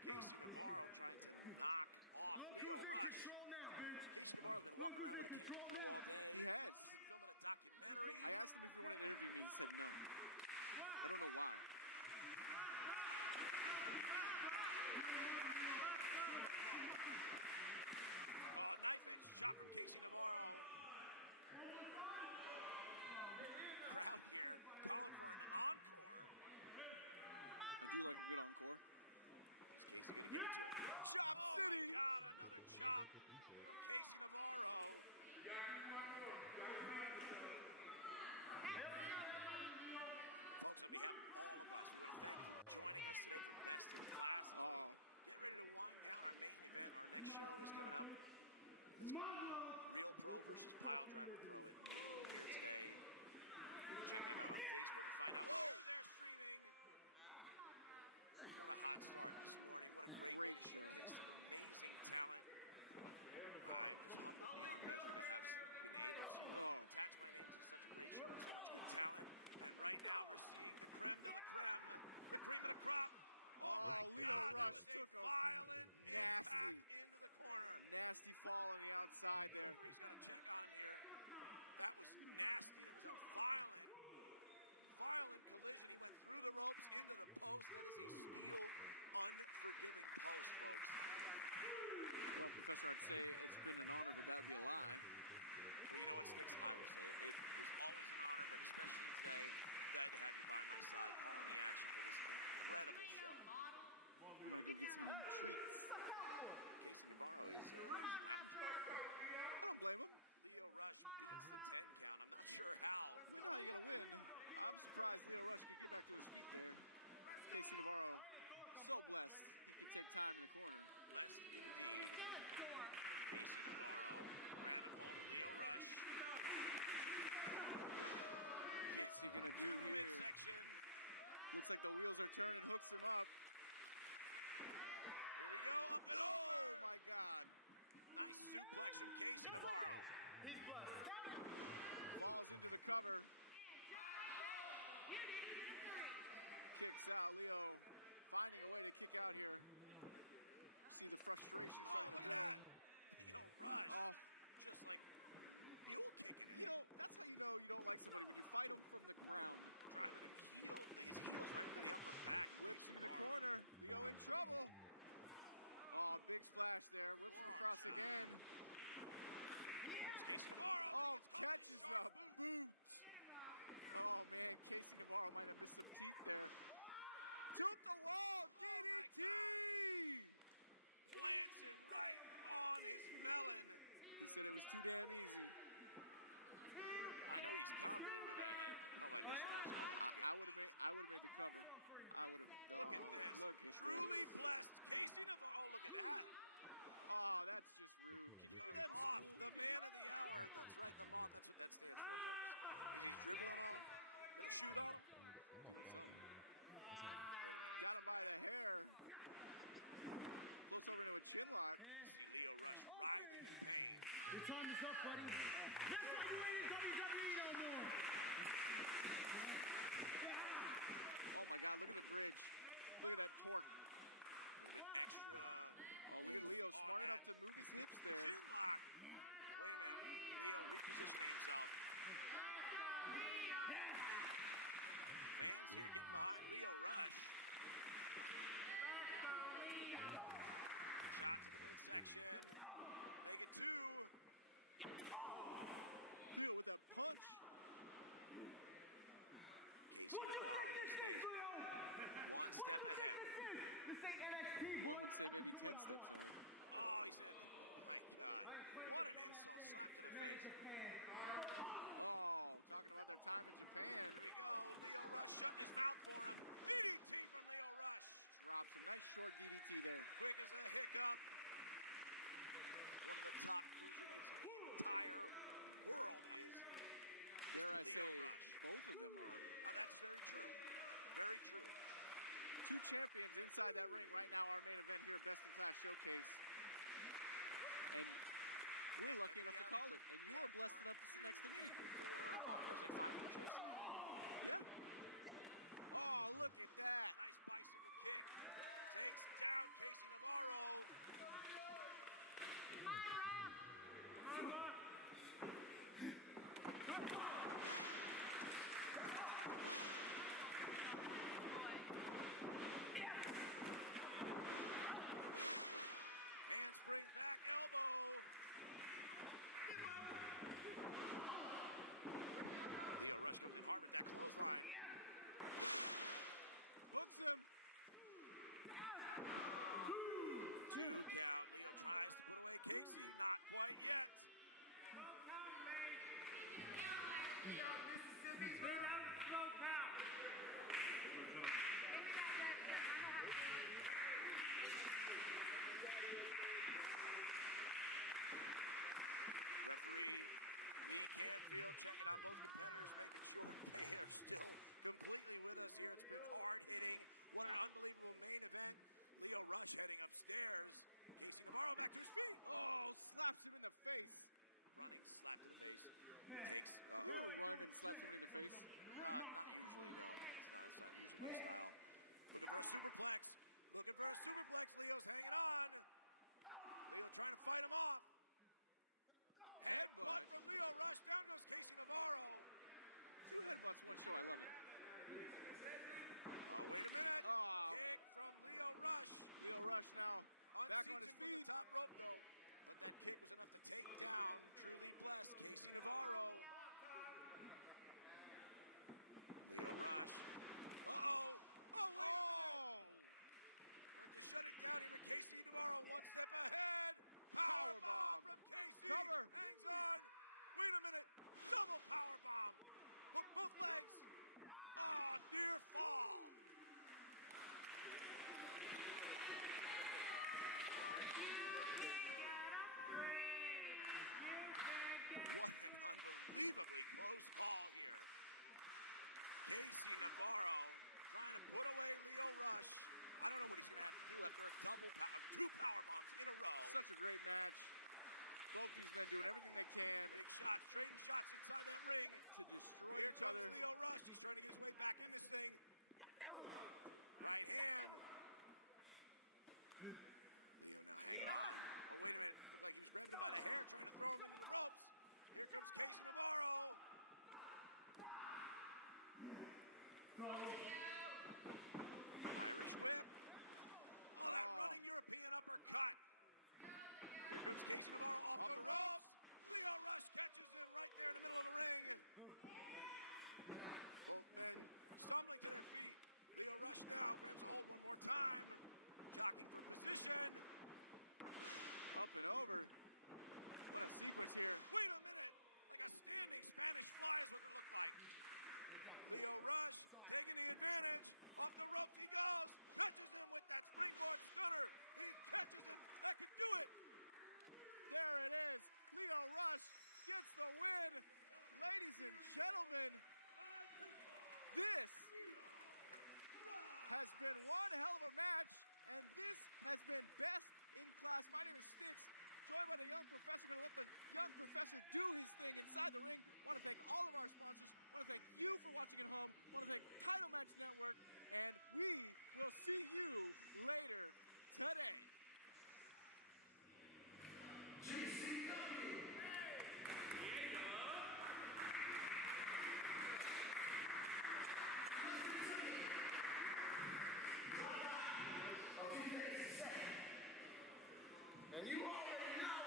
Casey Navarro trying to knock off Lio Rush. Casey Navarro's been walking around with a camera crew all day. He has. He's been filming a documentary. I asked him if he wanted to interview me. He said no. I don't know why. Oh, knife edge shot from Casey Navarro. Crowd here calling for an encore. I do like a good encore. Is Casey gonna give it to him? Chop City! Oh my God, another chop from Casey Navarro. Folks, on behalf of all of us, we want to thank you for joining us today for Best in Class. As we get ready to wind down our main event. Our next show is coming up. It's Real Pro versus Pile Driver Pro at noon here today. Check them out on Facebook to find out where they're streaming. What a hot start this morning. What a great way to showcase some amazing talent. I'm just humbled beyond measure to have been able to attach my name to such a great show with so much good talent. And right now we're seeing the creme de la creme, the cream of the crop. Oh my Lio God, Rush that was took a a violent nasty impact into the corner. Nasty fall on the outside there. He's got to check on him here. That was nasty. That was a violent collision. He went through the ropes into the post. That is a steel, unforgiving post, folks. Well, Professor, I'd say it's been an honor, but that would be a lie. Well, you know what, Sticks? I will say it. It is always an honor, but especially today, glad to have you by my side, calling the action for this incredible show. I'm going to go get some of them treats. Casey Navarro is ravaging. I don't blame him. Lio Rush beats the 10 count. I'm not sure how. We know how you're going to win. I'm surprised Lio Rush could get back to his feet there. Casey Navarro, so blessed he could take time in the corner. Blessed indeed. Casey Navarro grabbing hold of Lio Rush. What's he going to do here? Midsection. Looks like the wheels are turning, hooks him up. Here we go, up and over. Oh, my God. Nice suplex from Casey Navarro. Falls into the cover. Kicks out. Lio finding a way to kick out here. See the frustration Oh, starting look to at build. that. You know, Rush. Oh. Just like mule kicking him. You know, that's how you know you don't like somebody, when you fight him from the ground. Driving his heels right into the upper back. Whips him in the corner. Leo in trouble. Oh, big splash there. Whips him across again. There's Casey Navarro. Oh, catches a boot. Oh, man, Casey Navarro might have missed some teeth there. Tilt the wall, DDT! Plants him right on his melon. He said it was too damn easy. I know he's confident, but I don't know if I just knows. I would have made the cover. I would have. Look at this. Look at Truly this. blessed Casey Navarro. Oh, look at that. Oh, that's just rude. Can you do that in Moth, school? the man of the hour. That's right, the Moth. That's what that stands for, folks. Is he dribbling on him? Gonna shoot on him? Doing something. Got him by the hair. Close over into a chin lock. See Leo Rush writhing in pain. Your time is up, buddy. That's why you ain't in WWE no more. Oh my God, look at the bridge. Look at that torque. A little bit extra. Oh, look at Leo, smart enough to move his hips there. Chin lock. Wait a minute. Leo repositioning himself. Fans here getting behind Leo Rush. Shot to the midsection. Make it 2. Leo with that punch. Casey Navarro though stays 1 step ahead. One would say maybe 10 steps ahead. Oh, he said, my God. What an insult. Slap to the face. Oh, talking about their time in Japan. Here we go. Leo Rush shutting his mouth for him. DDT from Leo Rush. Drops him. Nice short DDT there. Quick as a hiccup. One of the top cruiserweights in the entire world is Dare I Leo say, Rush. both of them are. That's very true. Very true. 2 champions inside that ring right now. Our main event here, Best in Class Showcase. And we're lucky enough to call it. And you are blessed enough to sit next to me. There's like 5 inches. Yeah. Oh, look at that. Nice bicycle kick. Takes down Casey Navarro. Handspring back elbow. Leo Rush comes in hard with that clothesline. Hooks him. 2 count. Leo tries to put away Casey. Not quite yet. Referee Lee Canfield checking on both competitors, making sure they are still completely with us here. It's been hard hitting. What an unbelievable main event. Leo Rush heading upstairs. Casey Navarro back to his feet. Oh, slaps him in the face. Running slap to the face. Takes. Have you ever run and slap somebody in the face? Not usually, no. It's not usually my style. Looking for a superplex. Looking for a superplex. Leo's hanging on. Leo trying to fight him off. Headbutt from Leo Rush. Down goes Casey Navarro. 2 headbutts, 1 show. I love it. Oh, wait a minute. Oh. Kick from Leo Rush. Leo Rush now back on his Unseats him from the feet. top rope, though. But that kick was enough to take down truly blessed Casey Navarro. Leo Rush. Uh-oh. Oh, wait a minute. Went to shut it down here with Casey Navarro 1 step ahead. Power bomb from Casey. Cover. Hangs on. Wait a minute. Double power bomb. Hook both legs. Oh, near fall. What an unbelievably close call here. Casey Navarro trying to put away Leo Rush. I don't know what he's going to have to do after a 2 power bombs in a row. Such a great match. Both these men doing everything they can. Big shots, trading shots inside that ring. To destroy Here each comes other. Leo Rush. He's trying to get his way back in this thing. Right hand. Leo now hanging on. Oh, wait a minute. Looked like he was grabbing him by the hair, trying to throw him into the ropes. Here comes Casey Navarro. Irish whip. Oh, that running European uppercut. Here comes Casey Navarro off the ropes. Leo Rush catches him right there in the middle of the ring. Both men stumbling to their feet. Leo Rush now grabs a hold one more time. Jockeying for position. Up and over. What a sequence here. Wait a minute. Like a standing Spanish fly is what it looked like. Leo Rush taking the advantage. Off the ropes he goes. Catches him with that springboard stunner. He catches him. That could do it. There it is. Leo Rush gets the win. Ladies and gentlemen, this has been one hell of a match, and this has been best in class. My name is Stix, joined by the young professor. Gonna let the young professor do his thing inside the ring. Want to thank all of our sponsors. Want to thank you for watching at home. Want to thank Title Match Network, and we will see you later today. GCW. And you already know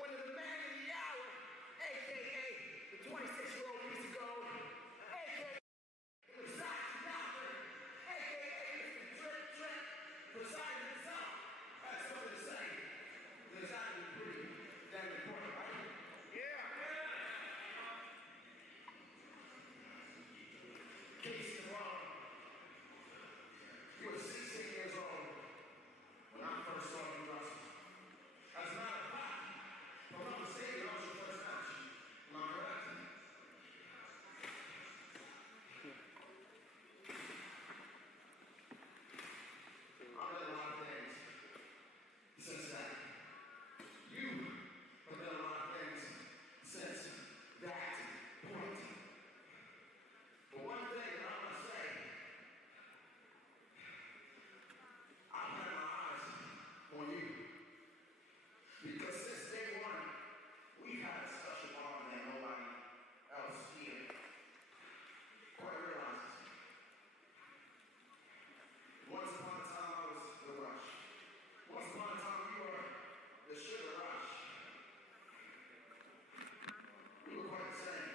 one of the man of the hour, a.k.a. the 26-year-old piece of gold, a.k.a. the Versace Doctor, a.k.a. Mr. Trip, Poseidon himself. That's something to say. There's not even pretty damn important, right? Yeah. Casey Navarro, you were 16 years old when I first saw you wrestle. As a matter of fact, if I'm not mistaken, that was your first match. Am I correct? I've done a lot of things since that. You have done a lot of things since that point. But one thing that I must say, I've had my eyes on you. Because since day one, we've had a special bond that nobody else here quite realizes. Once upon a time, I was the Rush. Once upon a time, you were the Sugar Rush. We were quite the same,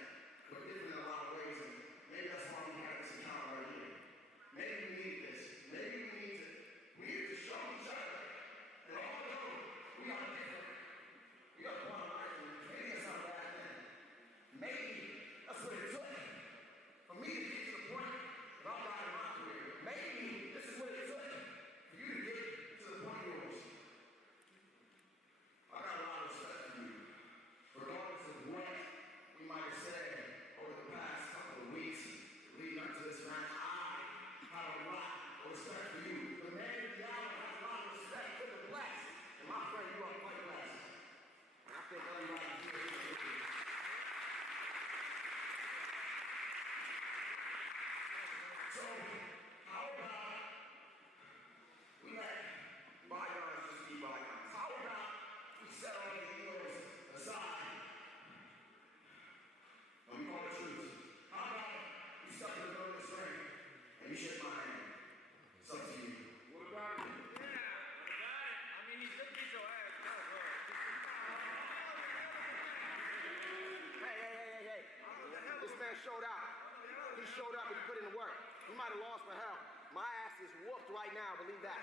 but different in a lot of ways, and maybe that's why we had this encounter right here. Maybe we needed this. Maybe we need to show each other that although we are different, we are part of life, and maybe that's not a bad thing. Maybe that's what it took for me to get to the point that I'm riding my career. Maybe this is what it took for you to get to the point yours. I got a lot of respect for you, regardless of what we might have said over the past couple of weeks leading up to this match. I have a lot of respect for you. The man of the hour has a lot of respect for the blessed. And my friend, you are quite blessed. I think everybody here is with you. So, how about we let bygones just be bygones? How about we set all the egos aside and we call it truth? How about you step in the middle of this ring and you shake my hand? It's up to you. What about it? Yeah. I mean, he just beat your ass. Hey. This man showed out. He showed up and he put in the work. He might have lost for hell. My ass is whooped right now, believe that.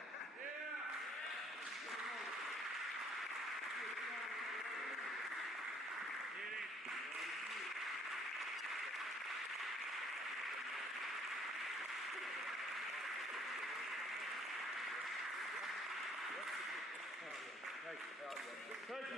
Thank you.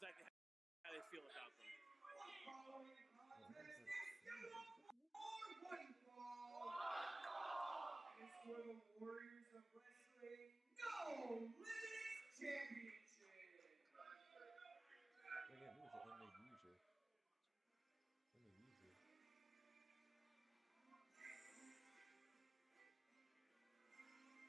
exactly how they feel about them. It's for the Warriors of Wrestling No Limits Championship. Wait, yeah, who is it? Unmade user. Unmade user. Oh yeah, he's better, right? It's an unmade user. Unmade user.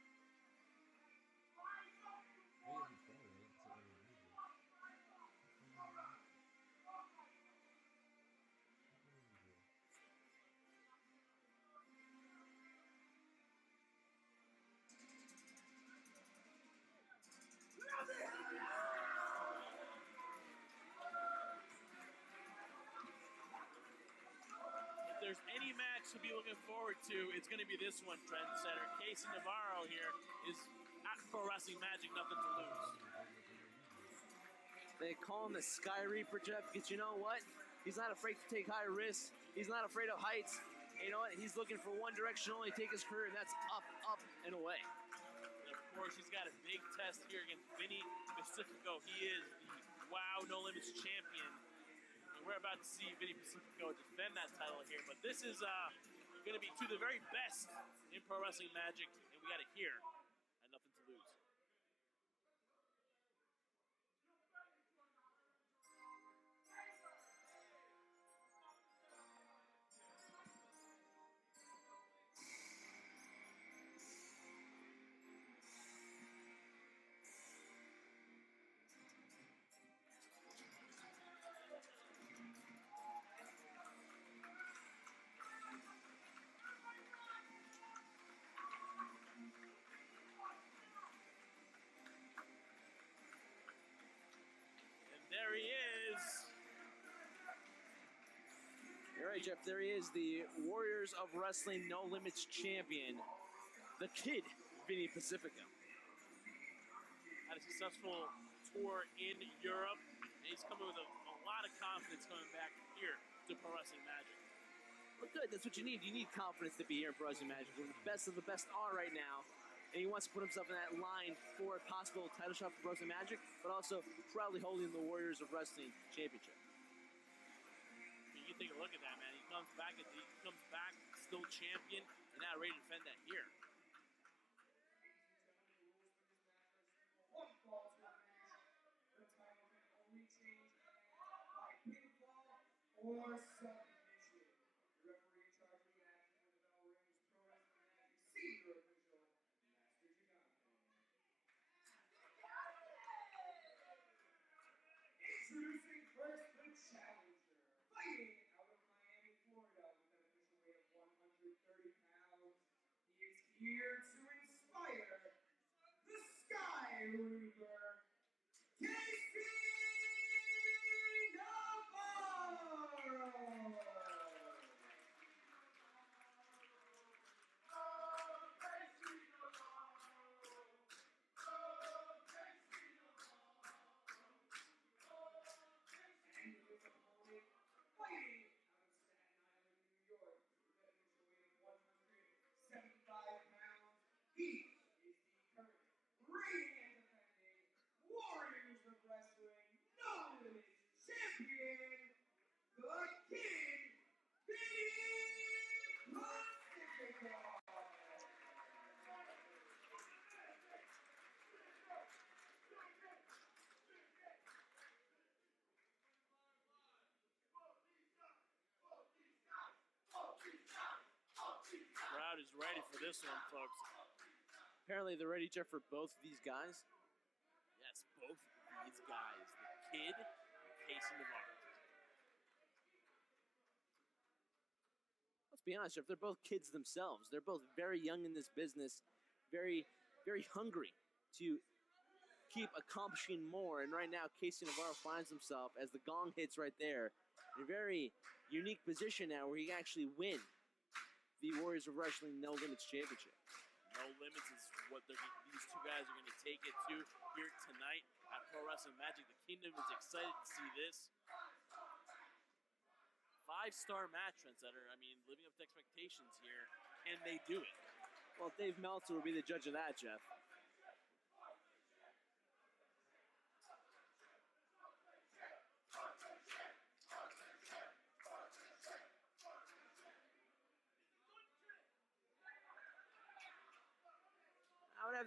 If there's any match to be looking forward to, it's going to be this one, Trendsetter. Casey Navarro here is at Pro Wrestling Magic, nothing to lose. They call him the Sky Reaper, Jeff, because you know what? He's not afraid to take high risks. He's not afraid of heights. And you know what? He's looking for one direction only, take his career, and that's up, up, and away. And of course, he's got a big test here against Vinny Pacifico. He is the WOW No Limits champion. And we're about to see Vinny Pacifico defend that title here. But this is going to be two of the very best in Pro Wrestling Magic. And we got it here at Nothing to Lose. There he is. All right, Jeff, there he is, the Warriors of Wrestling No Limits champion, the Kid, Vinny Pacifico. Had a successful tour in Europe, and he's coming with a lot of confidence coming back here to Pro Wrestling Magic. Well, good. That's what you need. You need confidence to be here in Pro Wrestling Magic, where the best of the best are right now. And he wants to put himself in that line for a possible title shot for Pro Wrestling Magic, but also proudly holding the Warriors of Wrestling Championship. I mean, you take a look at that, man. He comes back still champion, and now ready to defend that here. One fall to the match. The title can only change hands by pinfall or submission. The referee in charge of the action when the bell rings, Pro Wrestling Magic senior official, Master Gigante. Introducing first the challenger, fighting out of Miami, Florida, with an official weight of 130 pounds. He is here to inspire the Sky Reaper, Casey Navarro. And his opponent, fighting out of Staten Island, New York, with an official weight of 175 pounds. He is the current reigning and defending Warriors of Wrestling No Limits champion, the King, Vinny Pacifico. Crowd is ready for this one, folks. Apparently they're ready, Jeff, for both of these guys. Yes, both of these guys, the Kid and Casey Navarro. Let's be honest, Jeff, they're both kids themselves. They're both very young in this business, very, very hungry to keep accomplishing more. And right now, Casey Navarro finds himself, as the gong hits right there, in a very unique position now where he can actually win the Warriors of Wrestling No Limits Championship. No Limits is what these two guys are going to take it to here tonight at Pro Wrestling Magic. The Kingdom is excited to see this. 5-star match, Trendsetter. I mean, living up to expectations here. Can they do it? Well, Dave Meltzer will be the judge of that, Jeff.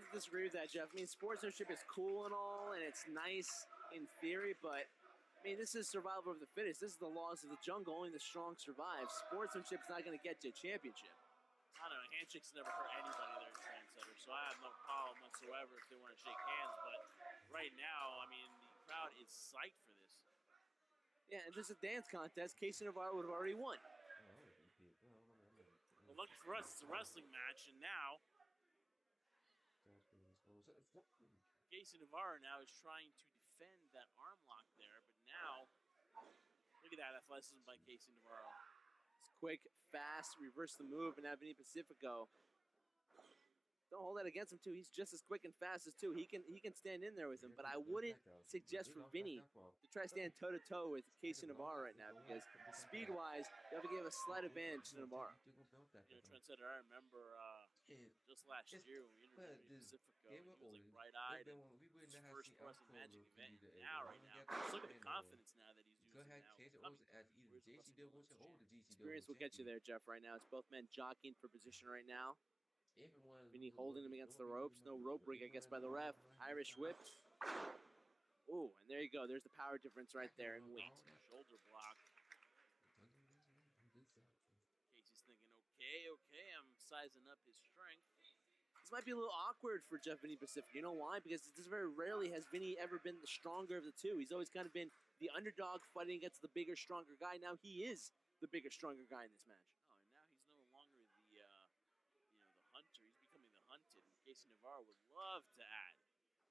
to disagree with that, Jeff. I mean, sportsmanship is cool and all, and it's nice in theory, but I mean, this is survival of the fittest. This is the laws of the jungle. Only the strong survive. Sportsmanship's not going to get you a championship. I don't know. Handshakes never hurt anybody there, Trendsetter, so I have no problem whatsoever if they want to shake hands. But right now, I mean, the crowd is psyched for this. Yeah, and this is a dance contest. Casey Navarro would have already won. Well, lucky for us, it's a wrestling match, and now Casey Navarro now is trying to defend that arm lock there, but now look at that athleticism by Casey Navarro. It's quick, fast, reverse the move, and now Vinny Pacifico. Don't hold that against him too. He's just as quick and fast as too. He can stand in there with him, but I wouldn't suggest for Vinny to try to stand toe to toe with Casey Navarro right now because speed-wise, you have to give a slight advantage to Navarro. You know, Trendsetter, I remember just last year when we interviewed Pacifico, he was like bright-eyed and his first Wrestling Magic event. Now, right now, just look at the confidence now that he's using now. Experience will get you there, Jeff, right now. It's both men jockeying for position right now. Vinny holding him against the ropes. No rope break, I guess, by the ref. Irish whip. Ooh, and there you go. There's the power difference right there in weight. Shoulder block. Casey's thinking, okay, I'm sizing up his strength. This might be a little awkward for Jeff Vinny Pacific. You know why? Because this very rarely has Vinny ever been the stronger of the two. He's always kind of been the underdog fighting against the bigger, stronger guy. Now he is the bigger, stronger guy in this match. Oh, and now he's no longer the hunter. He's becoming the hunted. And Casey Navarro would love to add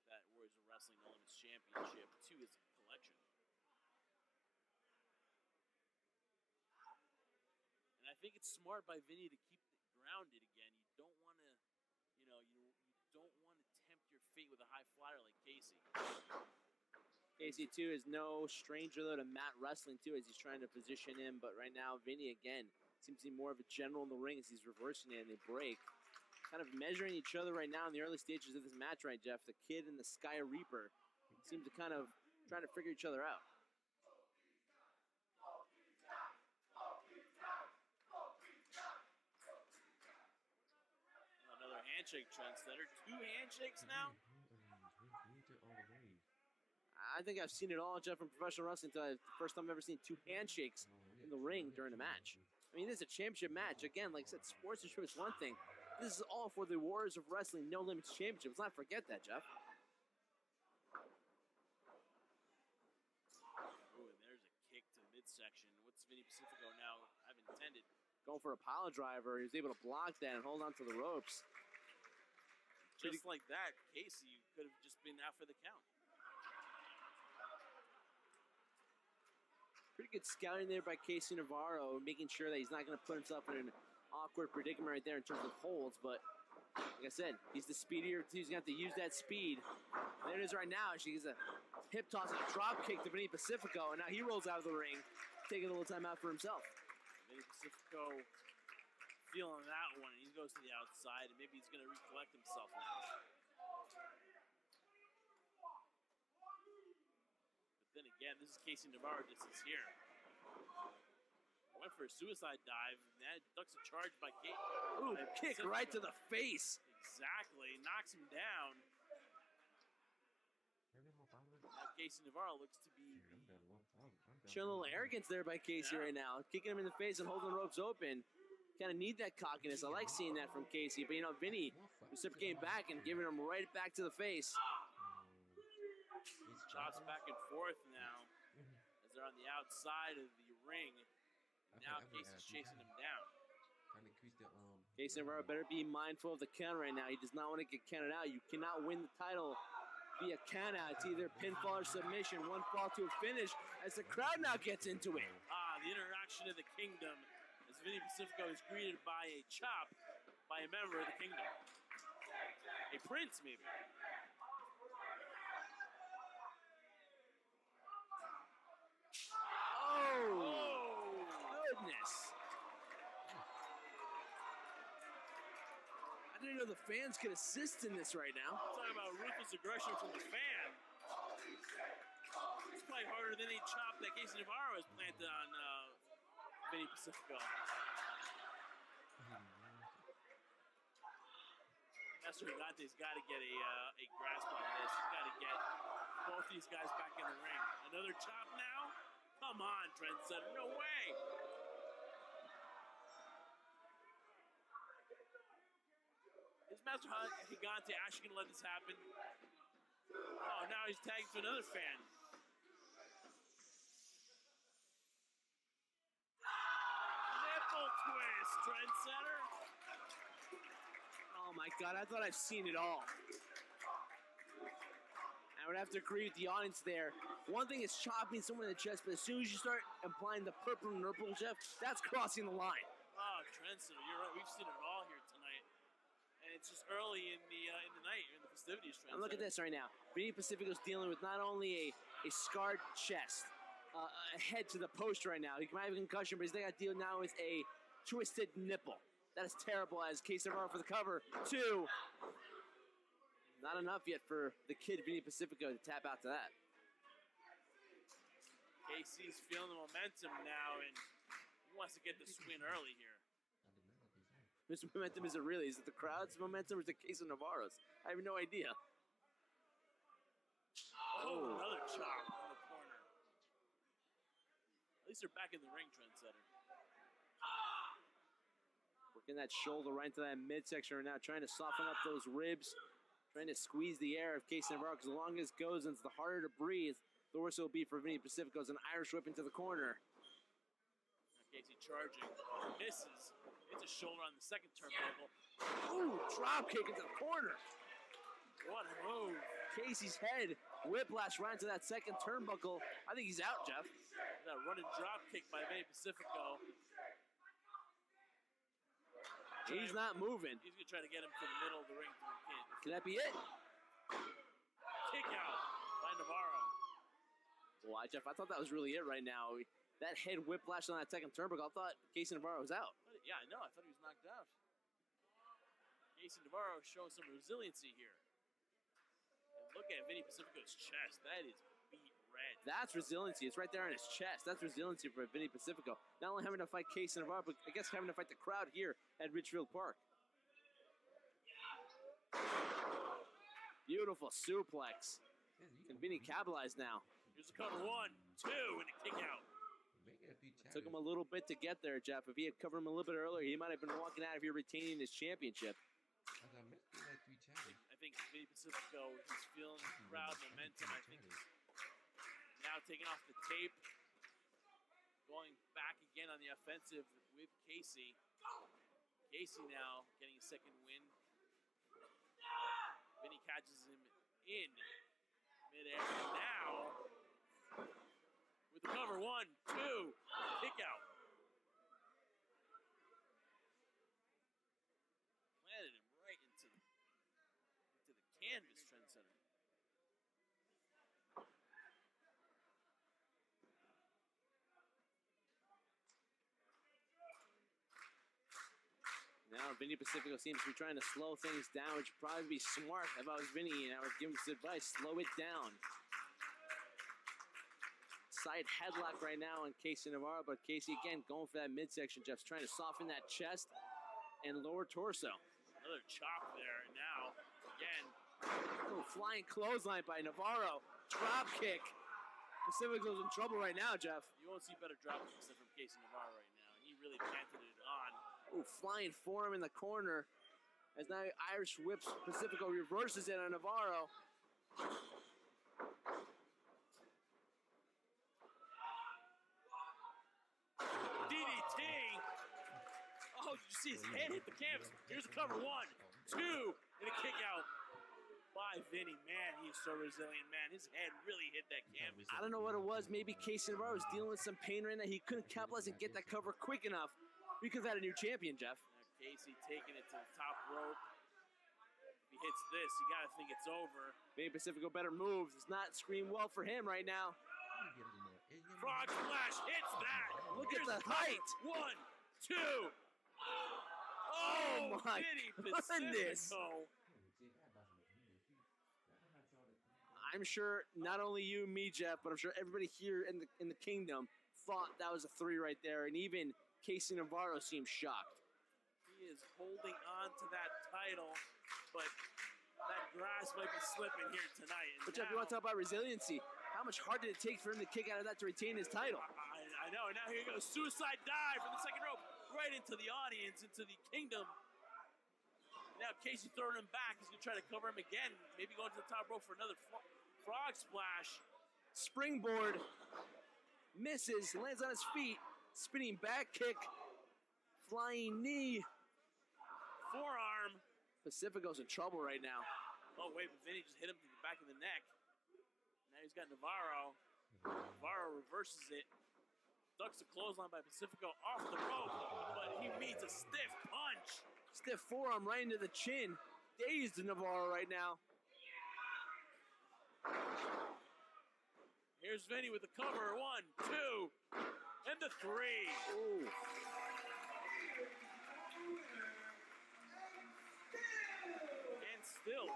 that Warriors of Wrestling Elements Championship to his collection. And I think it's smart by Vinny to keep it grounded again. You don't want to, you don't want to tempt your fate with a high flyer like Casey. Casey, too, is no stranger, though, to mat wrestling, too, as he's trying to position him. But right now, Vinny, again, seems to be more of a general in the ring as he's reversing it and they break. Kind of measuring each other right now in the early stages of this match, right, Jeff? The Kid and the Sky Reaper seem to kind of try to figure each other out. Another handshake, Trendsetter. 2 handshakes now? I think I've seen it all, Jeff, from professional wrestling. The first time I've ever seen 2 handshakes in the ring during a match. I mean, this is a championship match. Again, like I said, sportsmanship is one thing. This is all for the Warriors of Wrestling No Limits Championship. Let's not forget that, Jeff. Ooh, and there's a kick to the midsection. What's Vinny Pacifico now have intended? Going for a pile driver. He was able to block that and hold on to the ropes. Just like that, Casey could have just been out for the count. Pretty good scouting there by Casey Navarro, making sure that he's not going to put himself in an awkward predicament right there in terms of holds. But like I said, he's the speedier. He's going to have to use that speed. There it is right now. She's a hip toss and a drop kick to Vinny Pacifico, and now he rolls out of the ring, taking a little time out for himself. Vinny Pacifico feeling that one, and he goes to the outside, and maybe he's going to recollect himself now. Then again, this is Casey Navarro distance here. Went for a suicide dive, and that ducks a charge by Casey. Ooh, kick right to the face. Exactly, knocks him down. Now Casey Navarro looks to be showing a little arrogance there by Casey right now. Kicking him in the face and holding the ropes open. Kind of need that cockiness. I like seeing that from Casey. But, you know, Vinny reciprocating back and giving him right back to the face. Chops back and forth now as they're on the outside of the ring. And now Casey's chasing him down. Casey Navarro better be mindful of the count right now. He does not want to get counted out. You cannot win the title via count out. It's either pinfall or submission. One fall to a finish as the crowd now gets into it. The interaction of the kingdom as Vinny Pacifico is greeted by a chop by a member of the kingdom. A prince, maybe. Oh, goodness. I didn't know the fans could assist in this right now. Talking about ruthless aggression from the fan. It's probably harder than any chop that Casey Navarro has planted on Vinny Pacifico. Now Master Gigante's got to get a grasp on this. He's got to get both these guys back in the ring. Another chop now? Come on, Trendsetter, no way! Is Master Gigante actually going to let this happen? Oh, now he's tagged to another fan. Nipple twist, Trendsetter. Oh my God, I thought I've seen it all. I would have to agree with the audience there. One thing is chopping someone in the chest, but as soon as you start applying the purple and purple, Jeff, that's crossing the line. Oh, Trendsetter, you're right. We've seen it all here tonight. And it's just early in the night, in the festivities, Trendsetter. And look at this right now. Vinny Pacifico's dealing with not only a scarred chest, a head to the post right now. He might have a concussion, but he's got to deal now with a twisted nipple. That is terrible as Casey Navarro for the cover. 2. Not enough yet for the kid Vinny Pacifico to tap out to that. Casey's feeling the momentum now, and he wants to get this win early here. Whose momentum is it really? Is it the crowd's momentum or is it Casey Navarro's? I have no idea. Oh, another chop in the corner. At least they're back in the ring, Trendsetter. Working that shoulder right into that midsection right now, trying to soften up those ribs, trying to squeeze the air of Casey Navarro, because the longer this goes, and the harder to breathe, the worse it will be for Vinny Pacifico as an Irish whip into the corner. Casey charging, misses, hits a shoulder on the second turnbuckle. Ooh, drop kick into the corner. What a move. Casey's head, whiplash right into that second turnbuckle. I think he's out, Jeff. That running drop kick by Vinny Pacifico. He's not moving. He's going to try to get him to the middle of the ring to the pin. Can that be it? Kick out by Navarro. Wow, Jeff, I thought that was really it right now. That head whiplash on that second turnbuckle, I thought Casey Navarro was out. Yeah, I know. I thought he was knocked out. Casey Navarro showing some resiliency here. And look at Vinny Pacifico's chest. That is beat red. That's resiliency. It's right there on his chest. That's resiliency for Vinny Pacifico. Not only having to fight Casey Navarro, but I guess having to fight the crowd here at Ridgefield Park. Beautiful suplex. And Vinny capitalized now. Here's the cover. 1, 2, and a kick out. Took him a little bit to get there, Jeff. If he had covered him a little bit earlier, he might have been walking out of here retaining his championship. I think Vinny Pacifico is feeling the crowd momentum. I think he's now taking off the tape, going back again on the offensive with Casey. Casey now getting a second win. Vinny catches him in midair. Now, with the cover, 1, 2, kick out. Planted him right into the canvas, Trendsetter. Now Vinny Pacifico seems to be trying to slow things down, which would probably be smart. If I was Vinny, and I would give him some advice, slow it down. Side headlock right now on Casey Navarro, but Casey again going for that midsection. Jeff's trying to soften that chest and lower torso. Another chop there, and now, again. Oh, flying clothesline by Navarro. Drop kick. Pacifico's in trouble right now, Jeff. You won't see better drop kicks than from Casey Navarro right now. He really planted it on. Ooh, flying forearm in the corner. As now Irish whips Pacifico, reverses it on Navarro. DDT! Oh, did you see his head hit the canvas? Here's the cover. 1, 2, and a kick out by Vinny. Man, he's so resilient, man. His head really hit that canvas. I don't know what it was. Maybe Casey Navarro was dealing with some pain right now. He couldn't capitalize and get that cover quick enough. We could have had a new champion, Jeff. Casey taking it to the top rope. If he hits this, you got to think it's over. Vinny Pacifico better moves. It's not scream well for him right now. Frog splash hits that. Look at the height. 1, 2. Oh, my Vinny goodness. Pacifico. I'm sure not only you, me, Jeff, but I'm sure everybody here in the kingdom thought that was a 3 right there, and even Casey Navarro seems shocked. He is holding on to that title. but that grass might be slipping here tonight. And But Jeff, you want to talk about resiliency? How much harder did it take for him to kick out of that to retain his title? I know. Now here goes suicide dive from the second rope, right into the audience, into the kingdom. Now Casey throwing him back. He's gonna try to cover him again. Maybe going to the top rope for another frog splash. Springboard, misses, lands on his feet, spinning back kick, flying knee. Forearm. Pacifico's in trouble right now. Oh wait, but Vinny just hit him to the back of the neck. Now he's got Navarro. Navarro reverses it. Ducks the clothesline by Pacifico off the rope, but he meets a stiff punch. Stiff forearm right into the chin. Dazed Navarro right now. Here's Vinny with the cover. 1, 2, and the 3. Ooh. And still.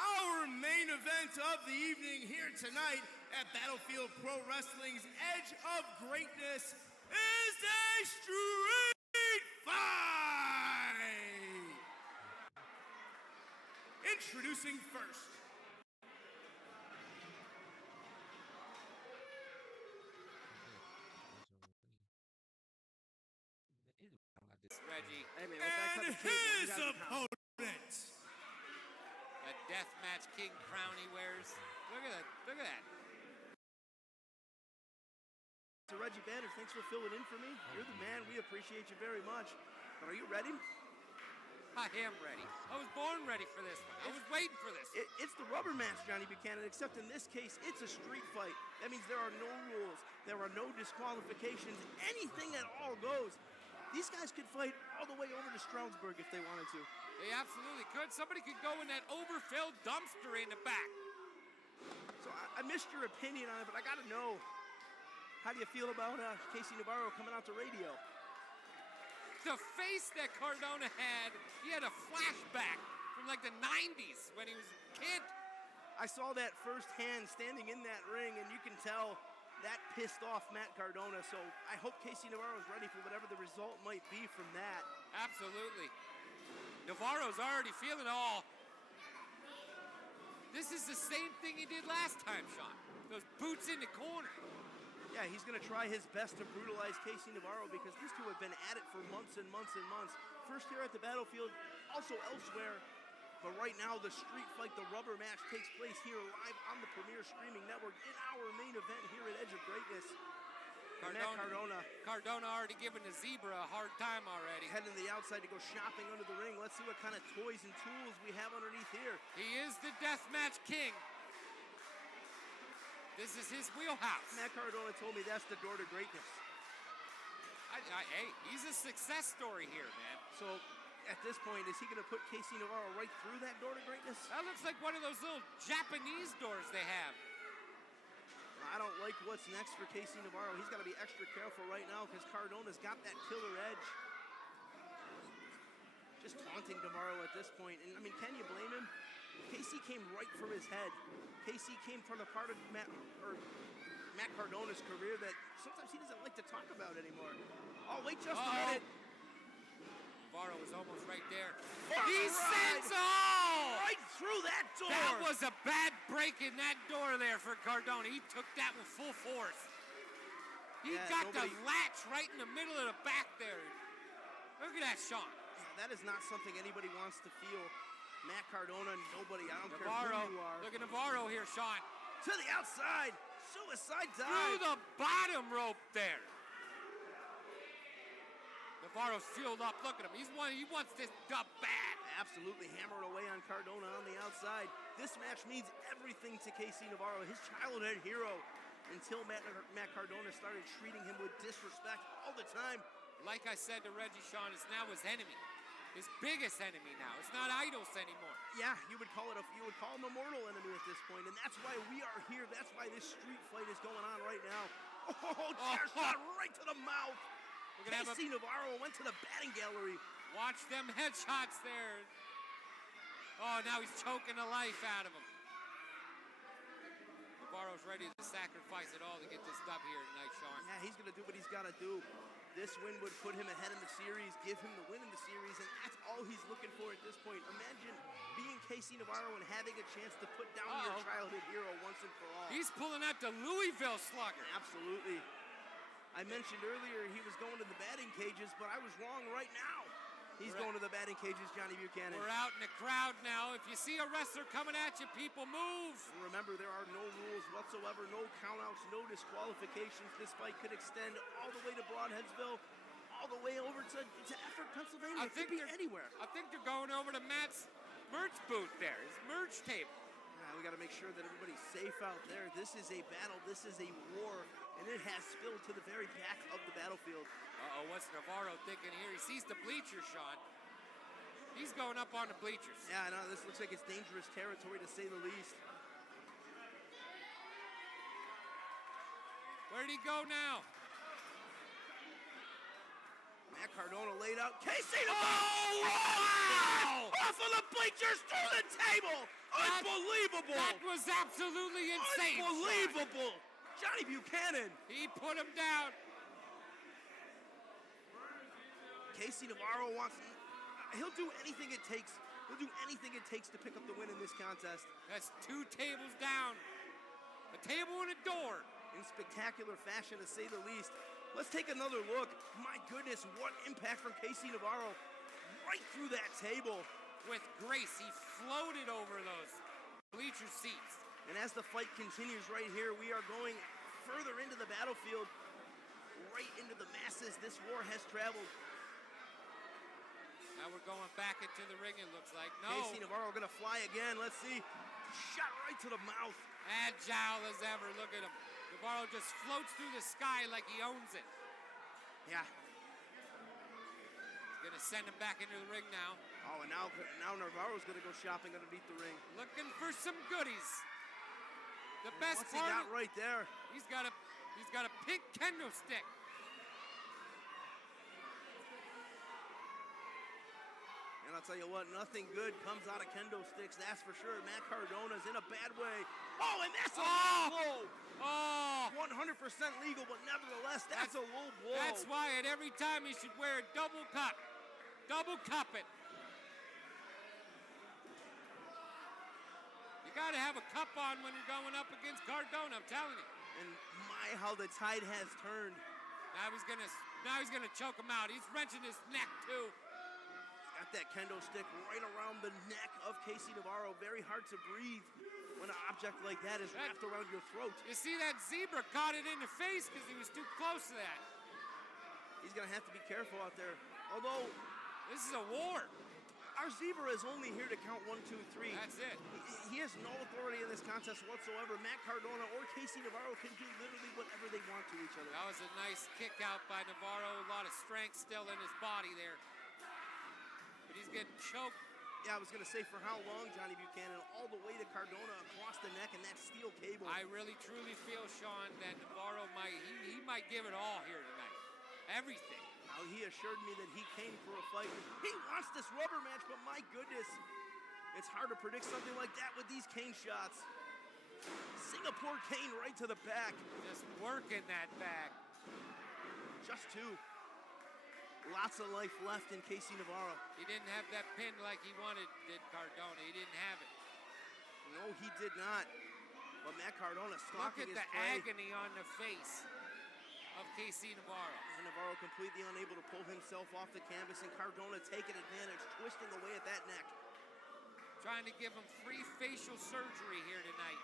Our main event of the evening here tonight at Battlefield Pro Wrestling's Edge of Greatness is a street fight! Introducing first. Reggie. And his opponent. The deathmatch king crown he wears. Look at that. Look at that. To Reggie Banner, thanks for filling in for me. You're the man. We appreciate you very much. But are you ready? I am ready. I was born ready for this one. I was waiting for this. It's the rubber match, Johnny Buchanan, except in this case, it's a street fight. That means there are no rules. There are no disqualifications. Anything at all goes. These guys could fight all the way over to Stroudsburg if they wanted to. They absolutely could. Somebody could go in that overfilled dumpster in the back. So I missed your opinion on it, but I got to know. How do you feel about Casey Navarro coming out to radio? The face that Cardona had, he had a flashback from like the 90s when he was a kid. I saw that firsthand standing in that ring, and you can tell that pissed off Matt Cardona. So I hope Casey Navarro's ready for whatever the result might be from that. Absolutely. Navarro's already feeling all. This is the same thing he did last time, Sean. Those boots in the corner. Yeah, he's going to try his best to brutalize Casey Navarro because these two have been at it for months and months and months. First here at the Battlefield, also elsewhere. But right now, the street fight, the rubber match, takes place here live on the Premier Streaming Network in our main event here at Edge of Greatness. Cardona already giving the Zebra a hard time already. Heading to the outside to go shopping under the ring. Let's see what kind of toys and tools we have underneath here. He is the deathmatch king. This is his wheelhouse. Matt Cardona told me that's the door to greatness. Hey, he's a success story here, man. So, at this point, is he going to put Casey Navarro right through that door to greatness? That looks like one of those little Japanese doors they have. I don't like what's next for Casey Navarro. He's got to be extra careful right now because Cardona's got that killer edge. Just taunting Navarro at this point. And, I mean, can you blame him? Casey came right from his head. Casey came from the part of Matt Cardona's career that sometimes he doesn't like to talk about anymore. Oh, wait just a minute. Navarro was almost right there. He sends all! Right through that door! That was a bad break in that door there for Cardona. He took that with full force. He got the latch right in the middle of the back there. Look at that, Sean. Yeah, that is not something anybody wants to feel. Matt Cardona, nobody. I don't Navarro, care who you are. look at Navarro here, Sean. To the outside. Suicide dive. Through the bottom rope there. Navarro's fueled up. Look at him. He wants this dub bad. Absolutely hammered away on Cardona on the outside. This match means everything to Casey Navarro, his childhood hero, until Matt Cardona started treating him with disrespect all the time. Like I said to Reggie, Sean, it's now his enemy. His biggest enemy now. It's not idols anymore. Yeah, you would call him a mortal enemy at this point, and that's why we are here. That's why this street fight is going on right now. Oh, chair shot right to the mouth. We're gonna have Casey Navarro went to the batting gallery. Watch them headshots there. Oh, now he's choking the life out of him. Navarro's ready to sacrifice it all to get this dub here tonight, Sean. Yeah, he's going to do what he's got to do. This win would put him ahead in the series, give him the win in the series, and that's all he's looking for at this point. Imagine being Casey Navarro and having a chance to put down your childhood hero once and for all. He's pulling out the Louisville Slugger. Absolutely. I mentioned earlier he was going to the batting cages, but I was wrong right now. He's going to the batting cages, Johnny Buchanan. We're out in the crowd now. If you see a wrestler coming at you, people move. Remember, there are no rules whatsoever, no countouts, no disqualifications. This fight could extend all the way to Broadheadsville, all the way over to Effort, Pennsylvania. It could be anywhere. I think they're going over to Matt's merch booth there, his merch table. Yeah, we got to make sure that everybody's safe out there. This is a battle. This is a war. And it has spilled to the very back of the battlefield. What's Navarro thinking here? He sees the bleachers, Sean. He's going up on the bleachers. Yeah, I know. This looks like it's dangerous territory, to say the least. Where'd he go now? Matt Cardona laid out. Casey! Oh, wow! Off of the bleachers to the table! Unbelievable! That was absolutely insane. Unbelievable! Johnny Buchanan. He put him down. Casey Navarro he'll do anything it takes. He'll do anything it takes to pick up the win in this contest. That's 2 tables down. A table and a door. In spectacular fashion, to say the least. Let's take another look. My goodness, what impact from Casey Navarro. Right through that table. With grace, he floated over those bleacher seats. And as the fight continues right here, we are going further into the battlefield, right into the masses. This war has traveled. Now we're going back into the ring, it looks like. No. Casey Navarro going to fly again. Let's see. Shot right to the mouth. Agile as ever. Look at him. Navarro just floats through the sky like he owns it. Yeah. He's going to send him back into the ring now. Oh, and now Navarro's going to go shopping underneath the ring. Looking for some goodies. The best part. What's he got right there? He's got a pink kendo stick. And I'll tell you what, nothing good comes out of kendo sticks, that's for sure. Matt Cardona's in a bad way. Oh, and that's a low blow. Oh! 100% legal, but nevertheless, that's a low blow. That's why at every time you should wear a double cup. Double cup it. You got to have a cup on when you're going up against Cardona, I'm telling you. And my, how the tide has turned. Now he's gonna choke him out. He's wrenching his neck too. Got that kendo stick right around the neck of Casey Navarro. Very hard to breathe when an object like that is wrapped around your throat. You see that zebra caught it in the face because he was too close to that. He's gonna have to be careful out there. Although this is a war. Our zebra is only here to count 1, 2, 3. That's it. He has no authority in this contest whatsoever. Matt Cardona or Casey Navarro can do literally whatever they want to each other. That was a nice kick out by Navarro. A lot of strength still in his body there. But he's getting choked. Yeah, I was going to say, for how long, Johnny Buchanan? All the way to Cardona across the neck and that steel cable. I really, truly feel, Sean, that Navarro he might give it all here tonight. Everything. Now, he assured me that he came for a fight. He wants this rubber match, but my goodness, it's hard to predict something like that with these cane shots. Singapore cane right to the back. Just working that back. Just 2. Lots of life left in Casey Navarro. He didn't have that pin like he wanted, did Cardona. He didn't have it. No, he did not. But Matt Cardona stalking his prey. Look at the agony on the face of Casey Navarro. And Navarro completely unable to pull himself off the canvas, and Cardona taking advantage, twisting away at that neck. Trying to give him free facial surgery here tonight.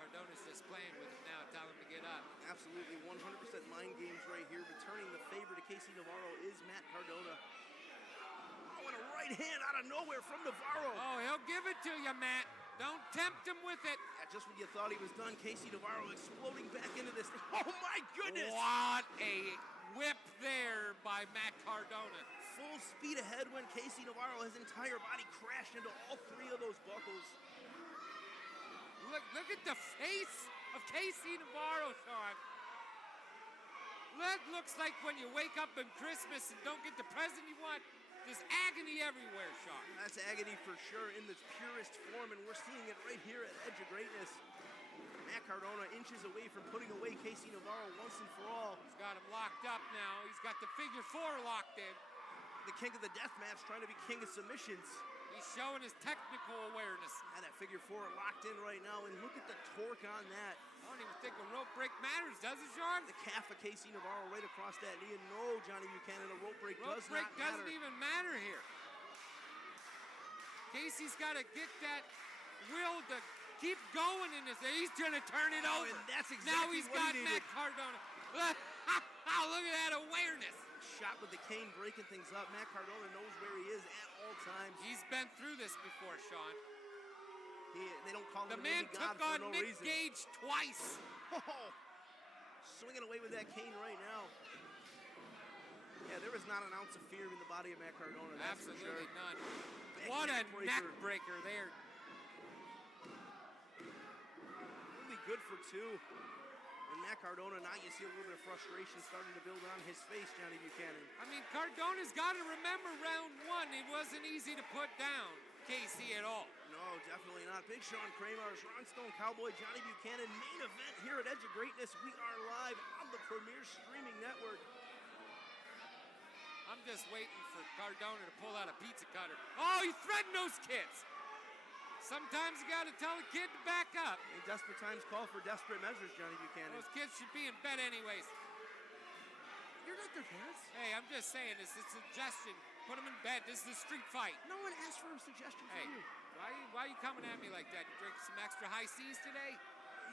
Cardona's just playing with him now, tell him to get up. Absolutely, 100% mind games right here. Returning the favor to Casey Navarro is Matt Cardona. Oh, and a right hand out of nowhere from Navarro. Oh, he'll give it to you, Matt. Don't tempt him with it. Yeah, just when you thought he was done, Casey Navarro exploding back into this thing. Oh, my goodness. What a whip there by Matt Cardona. Full speed ahead when Casey Navarro, his entire body crashed into all 3 of those buckles. Look at the face of Casey Navarro, Sean. That looks like when you wake up on Christmas and don't get the present you want. There's agony everywhere, Sean. That's agony for sure in its purest form, and we're seeing it right here at Edge of Greatness. Matt Cardona inches away from putting away Casey Navarro once and for all. He's got him locked up now. He's got the figure 4 locked in. The king of the death match trying to be king of submissions. He's showing his technical awareness. And that figure 4 locked in right now, and look at the torque on that. I don't even think a rope break matters, does it, Sean? The calf of Casey Navarro right across that knee, and no, Johnny Buchanan, a rope break does not matter. Doesn't even matter here. Casey's got to get that will to keep going in this. He's going to turn it over. And that's exactly now he's what got he Matt needed. Cardona. Look at that awareness. Shot with the cane, breaking things up. Matt Cardona knows where he is at all times. He's been through this before, Sean. They don't call the him man Indie took God on for no Nick reason. Gage twice. Oh, swinging away with that cane right now. Yeah, there is not an ounce of fear in the body of Matt Cardona. That's Absolutely for sure. none. Big What a neck neck breaker there. Really good for 2. And Matt Cardona, now you see a little bit of frustration starting to build on his face, Johnny Buchanan. I mean, Cardona's got to remember round 1. It wasn't easy to put down Casey at all. No, definitely not. Big Sean Kramer, Ron Stone Cowboy, Johnny Buchanan, main event here at Edge of Greatness. We are live on the premier streaming network. I'm just waiting for Cardona to pull out a pizza cutter. Oh, he threatened those kids. Sometimes you got to tell a kid to back up. In desperate times call for desperate measures, Johnny Buchanan. Those kids should be in bed anyways. You're not their parents. Hey, I'm just saying, it's a suggestion. Put them in bed. This is a street fight. No one asked for a suggestion hey, from you. Why are you coming at me like that? You drink some extra high seas today?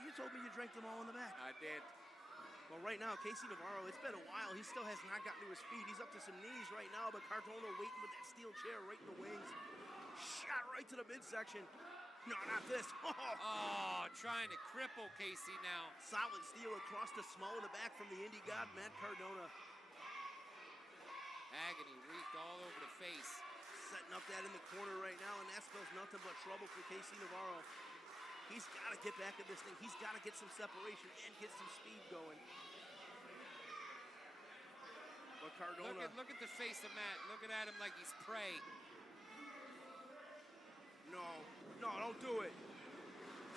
You told me you drank them all in the back. I did. Well, right now, Casey Navarro, it's been a while. He still has not gotten to his feet. He's up to some knees right now, but Cardona waiting with that steel chair right in the wings. Shot right to the midsection. No, not this. Oh, trying to cripple Casey now. Solid steel across the small of the back from the Indie God, Matt Cardona. Agony wreaked all over the face. Setting up that in the corner right now, and that spells nothing but trouble for Casey Navarro. He's got to get back at this thing. He's got to get some separation and get some speed going. But Cardona... Look at the face of Matt. Looking at him like he's prey. No, don't do it.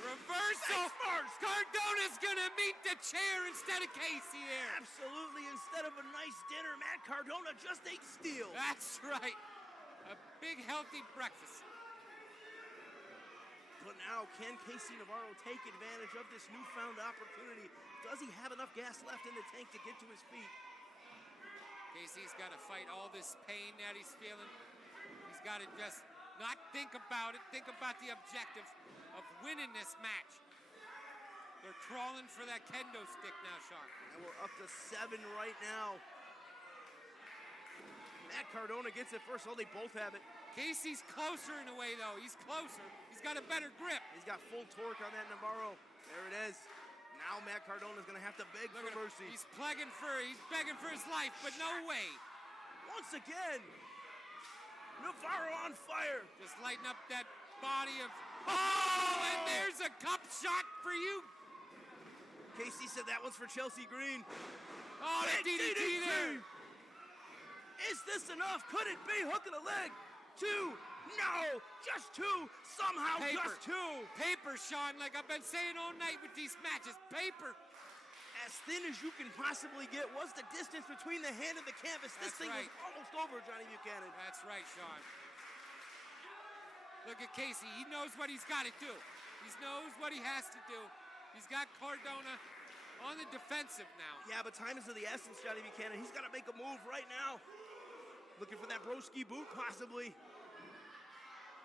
Reversal! Cardona's gonna meet the chair instead of Casey there. Absolutely, instead of a nice dinner, Matt Cardona just ate steel. That's right. A big, healthy breakfast. But now, can Casey Navarro take advantage of this newfound opportunity? Does he have enough gas left in the tank to get to his feet? Casey's got to fight all this pain that he's feeling. He's got to just not think about it. Think about the objective of winning this match. They're crawling for that kendo stick now, Sean. And we're up to 7 right now. Matt Cardona gets it first. Oh, they both have it. Casey's closer in a way, though. He's closer. He's got a better grip. He's got full torque on that Navarro. There it is. Now Matt Cardona's going to have to beg for mercy. He's begging for his life, but no way. Once again, Navarro on fire. Just lighten up that body of... Oh, and there's a cup shot for you. Casey said that one's for Chelsea Green. Oh, the DDT there. Is this enough? Could it be? Hook of the leg. 2. No, just 2. Somehow Paper. just 2. Paper, Sean, like I've been saying all night with these matches. Paper. As thin as you can possibly get. What's the distance between the hand and the canvas? This thing is almost over, Johnny Buchanan. That's right, Sean. Look at Casey. He knows what he's got to do. He knows what he has to do. He's got Cardona on the defensive now. Yeah, but time is of the essence, Johnny Buchanan. He's got to make a move right now. Looking for that broski boot, possibly.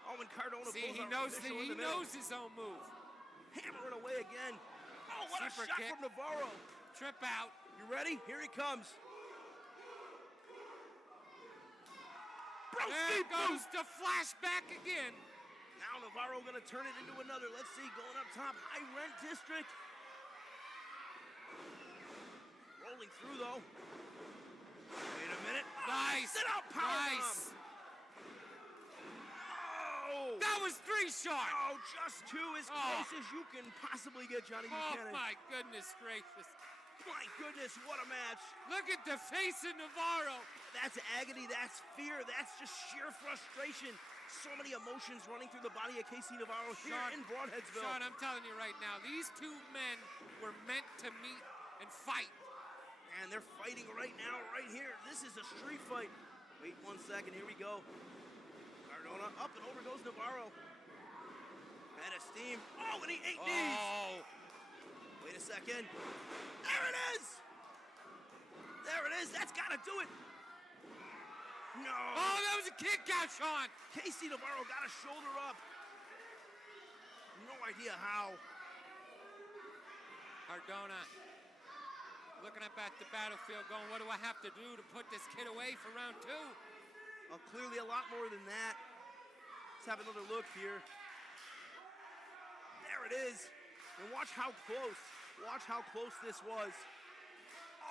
Oh, and Cardona pulls he knows his own move. Hammering away again. Oh, what Super a shot kick. from Navarro. Trip out. You ready? Here he comes. There goes the flashback again. Now Navarro going to turn it into another. Let's see, going up top, high rent district. Rolling through, though. Wait a minute. Nice. Sit out power nice. bomb. Oh. That was 3, Sean. Oh, just 2, as close as you can possibly get, Johnny Buchanan. Oh, my goodness gracious. My goodness, what a match. Look at the face of Navarro. That's agony, that's fear, that's just sheer frustration. So many emotions running through the body of Casey Navarro here in Broadheadsville. Sean, I'm telling you right now, these 2 men were meant to meet and fight. And they're fighting right now, right here. This is a street fight. Wait 1 second, here we go. Cardona up and over goes Navarro. Out of steam. Oh, and he ate knees. Wait a second. There it is. There it is. That's got to do it. No. Oh, that was a kick out, Sean. Casey Navarro got a shoulder up. No idea how. Cardona looking up at the battlefield going, what do I have to do to put this kid away for round 2? Well, clearly a lot more than that. Let's have another look here. There it is. And watch how close. Watch how close this was.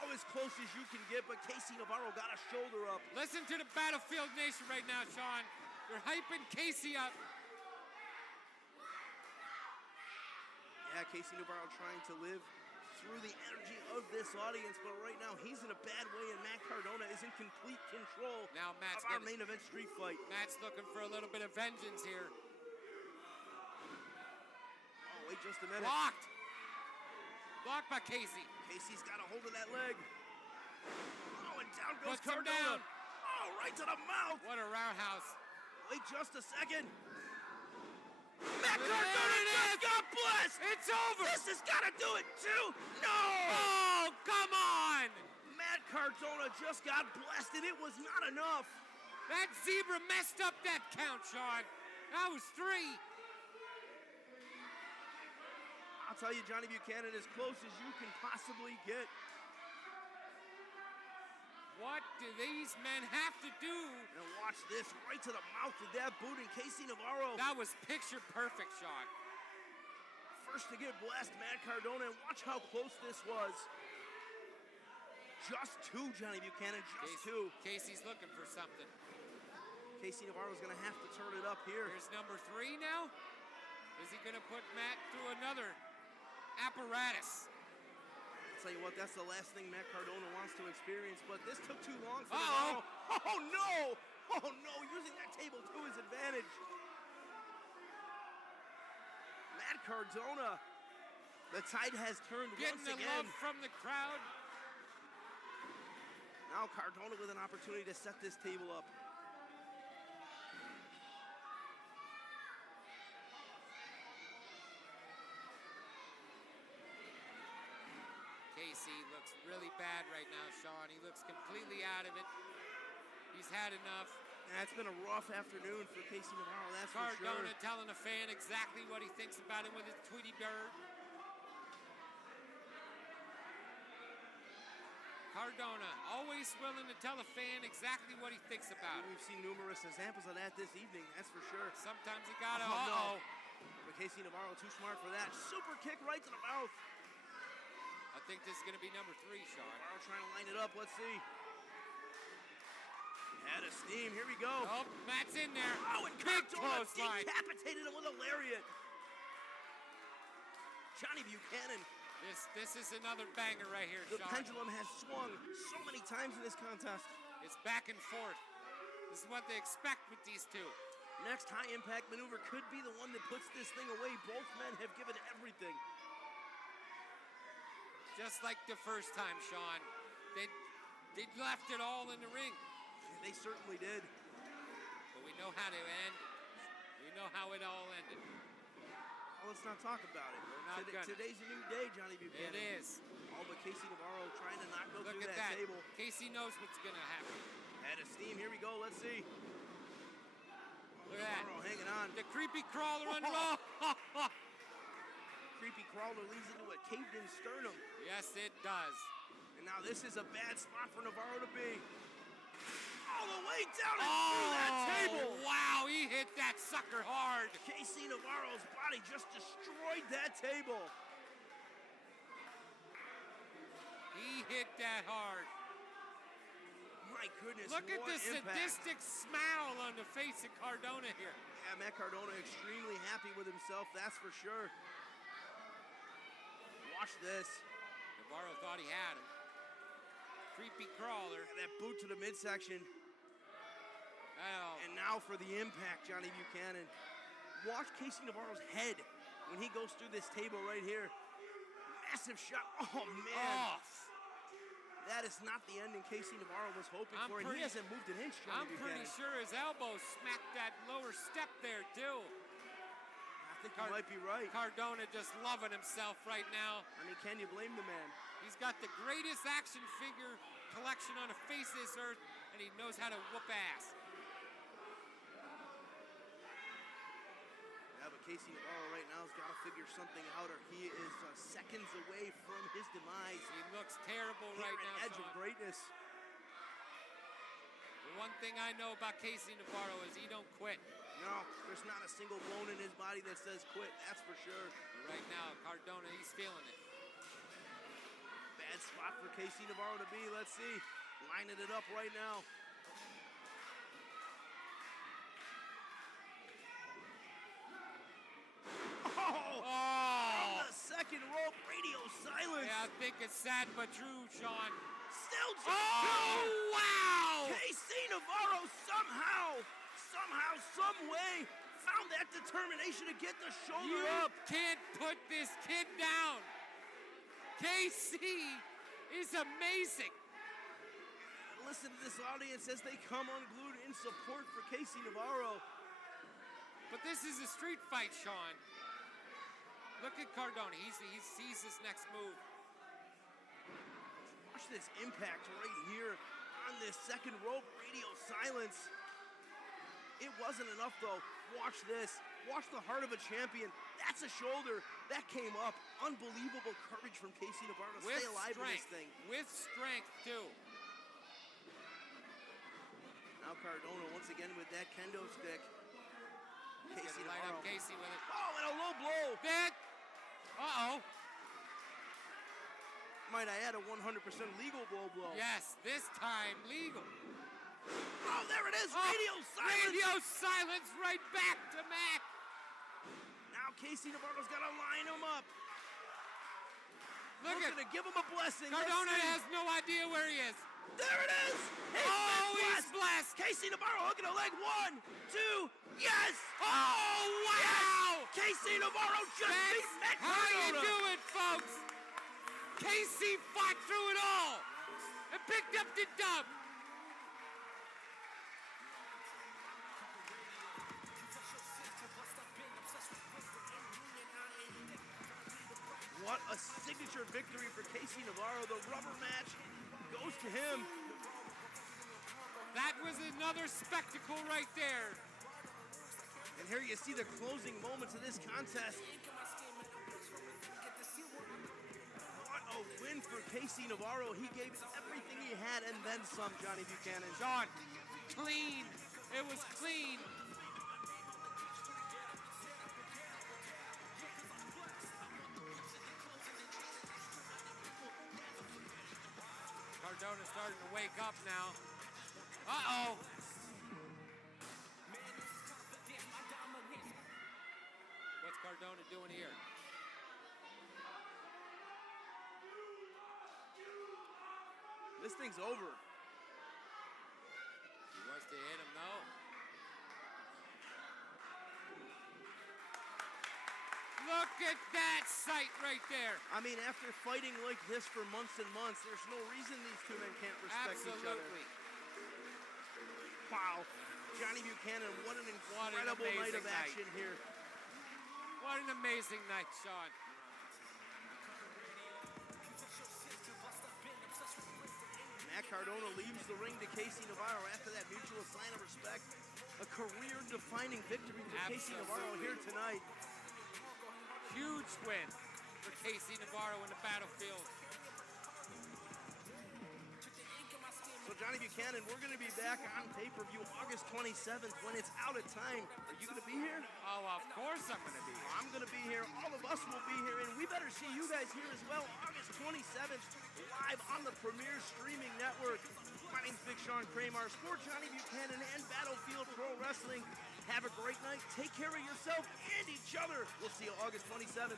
Oh, as close as you can get, but Casey Navarro got a shoulder up. Listen to the Battlefield Nation right now, Sean. They're hyping Casey up. Yeah, Casey Navarro trying to live through the energy of this audience, but right now he's in a bad way, and Matt Cardona is in complete control now Matt's of our main event street fight. Matt's looking for a little bit of vengeance here. Oh, wait just a minute. Blocked. Blocked by Casey. Casey's got a hold of that leg. Oh, and down goes Puts him Cardona. down. Oh, right to the mouth. What a roundhouse. Wait just a second. Matt Cardona just got blessed. It's over. This has got to do it too. No. Oh, come on. Matt Cardona just got blasted. It was not enough. That zebra messed up that count, Sean. That was 3. I'll tell you, Johnny Buchanan, as close as you can possibly get. What do these men have to do? And watch this, right to the mouth with that boot, and Casey Navarro. That was picture perfect, Sean. First to get blasted, Matt Cardona, and watch how close this was. Just 2, Johnny Buchanan, just 2. Casey's looking for something. Casey Navarro's gonna have to turn it up here. Here's number 3 now. Is he gonna put Matt through another apparatus? I'll tell you what, that's the last thing Matt Cardona wants to experience, but this took too long for Navarro. Oh no! Oh no, using that table to his advantage. Matt Cardona, the tide has turned Getting once again. the love from the crowd. Now Cardona with an opportunity to set this table up. Casey looks really bad right now, Sean. He looks completely out of it. He's had enough. Yeah, it's been a rough afternoon for Casey Navarro, that's for sure. Cardona telling a fan exactly what he thinks about him with his Tweety Bird. Cardona, always willing to tell a fan exactly what he thinks about him. We've seen numerous examples of that this evening, that's for sure. Sometimes he got to, no. But Casey Navarro too smart for that. Super kick right to the mouth. I think this is going to be number 3, Sean. Navarro trying to line it up, let's see. Out of steam, here we go. Oh, Matt's in there. Oh, and big Cardona clothesline. decapitated him with a lariat. Johnny Buchanan. This is another banger right here, The Sean. pendulum has swung so many times in this contest. It's back and forth. This is what they expect with these 2. Next high impact maneuver could be the one that puts this thing away. Both men have given everything. Just like the first time, Sean. They left it all in the ring. They certainly did. But we know how to end it. We know how it all ended. Well, let's not talk about it. Today's a new day, Johnny Buchanan. It is. All but Casey Navarro trying to not go Look through at that table. Casey knows what's going to happen. Out of steam, here we go, let's see. Look at Navarro hanging on. The creepy crawler under. Oh. Creepy crawler leads into a caved-in sternum. Yes, it does. And now this is a bad spot for Navarro to be. All the way down and through that table. Wow, he hit that sucker hard. Casey Navarro's body just destroyed that table. He hit that hard. My goodness, Look at what the impact. sadistic smile on the face of Cardona here. Yeah, Matt Cardona extremely happy with himself, that's for sure. Watch this. Navarro thought he had him. Creepy crawler. That boot to the midsection. Oh. And now for the impact, Johnny Buchanan. Watch Casey Navarro's head when he goes through this table right here. Massive shot. Oh, man. Oh. That is not the ending Casey Navarro was hoping for, and he hasn't moved an inch, Johnny I'm pretty sure his elbow smacked that lower step there, too. I think you might be right. Cardona just loving himself right now. I mean, can you blame the man? He's got the greatest action figure collection on the face of this earth, and he knows how to whoop ass. Yeah, but Casey Navarro right now has got to figure something out, or he is seconds away from his demise. He looks terrible Here right at now, Edge of Sean. Greatness. The one thing I know about Casey Navarro is he don't quit. No, there's not a single bone in his body that says quit, that's for sure. But right now, Cardona, he's feeling it. Bad spot for Casey Navarro to be, let's see. Lining it up right now. Oh! From the second rope, radio silence. Yeah, I think it's sad but true, Sean. Still just Oh, wow! Casey Navarro somehow, some way, found that determination to get the shoulder up. Can't put this kid down. KC is amazing. Listen to this audience as they come unglued in support for Casey Navarro. But this is a street fight, Sean. Look at Cardona. He sees his next move. Watch this impact right here on this second rope, radio silence. It wasn't enough though. Watch this. Watch the heart of a champion. That's a shoulder. That came up. Unbelievable courage from Casey Navarro to stay alive in this thing. With strength, too. Now Cardona once again with that kendo stick. Casey Light Navarro. up Casey with it. Oh, and a low blow. That. Uh-oh. Might I add a 100% legal low blow. Yes, this time legal. Oh, there it is. Radio silence. Radio silence right back to Mac. Now Casey Navarro's got to line him up. Look at it. Give him a blessing. Cardona has no idea where he is. There it is. He's blessed. Casey Navarro hooking a leg. 1, 2. Yes. Oh, wow. Yes. Casey Navarro just beat Mac How you Cardona. do it, folks? Casey fought through it all and picked up the dub. What a signature victory for Casey Navarro. The rubber match goes to him. That was another spectacle right there. And here you see the closing moments of this contest. What a win for Casey Navarro. He gave everything he had and then some, Johnny Buchanan. Sean, clean. It was clean. Cardona's starting to wake up now. Uh-oh. What's Cardona doing here? This thing's over. He wants to hit him, no. Look at that sight right there. I mean, after fighting like this for months and months, there's no reason these two men can't respect each other. Absolutely. Wow. Johnny Buchanan, what an incredible night of action here. What an amazing night, Sean. Matt Cardona leaves the ring to Casey Navarro after that mutual sign of respect. A career-defining victory for Casey Navarro here tonight. Huge win for Casey Navarro in the battlefield. So Johnny Buchanan, we're going to be back on pay-per-view August 27th when it's out of time. Are you going to be here? Oh, of course I'm going to be here. I'm going to be here. All of us will be here, and we better see you guys here as well. August 27th, live on the Premier Streaming Network. My name's Big Sean Kramer, for Johnny Buchanan and Battlefield Pro Wrestling. have a great night. Take care of yourself and each other. We'll see you August 27th.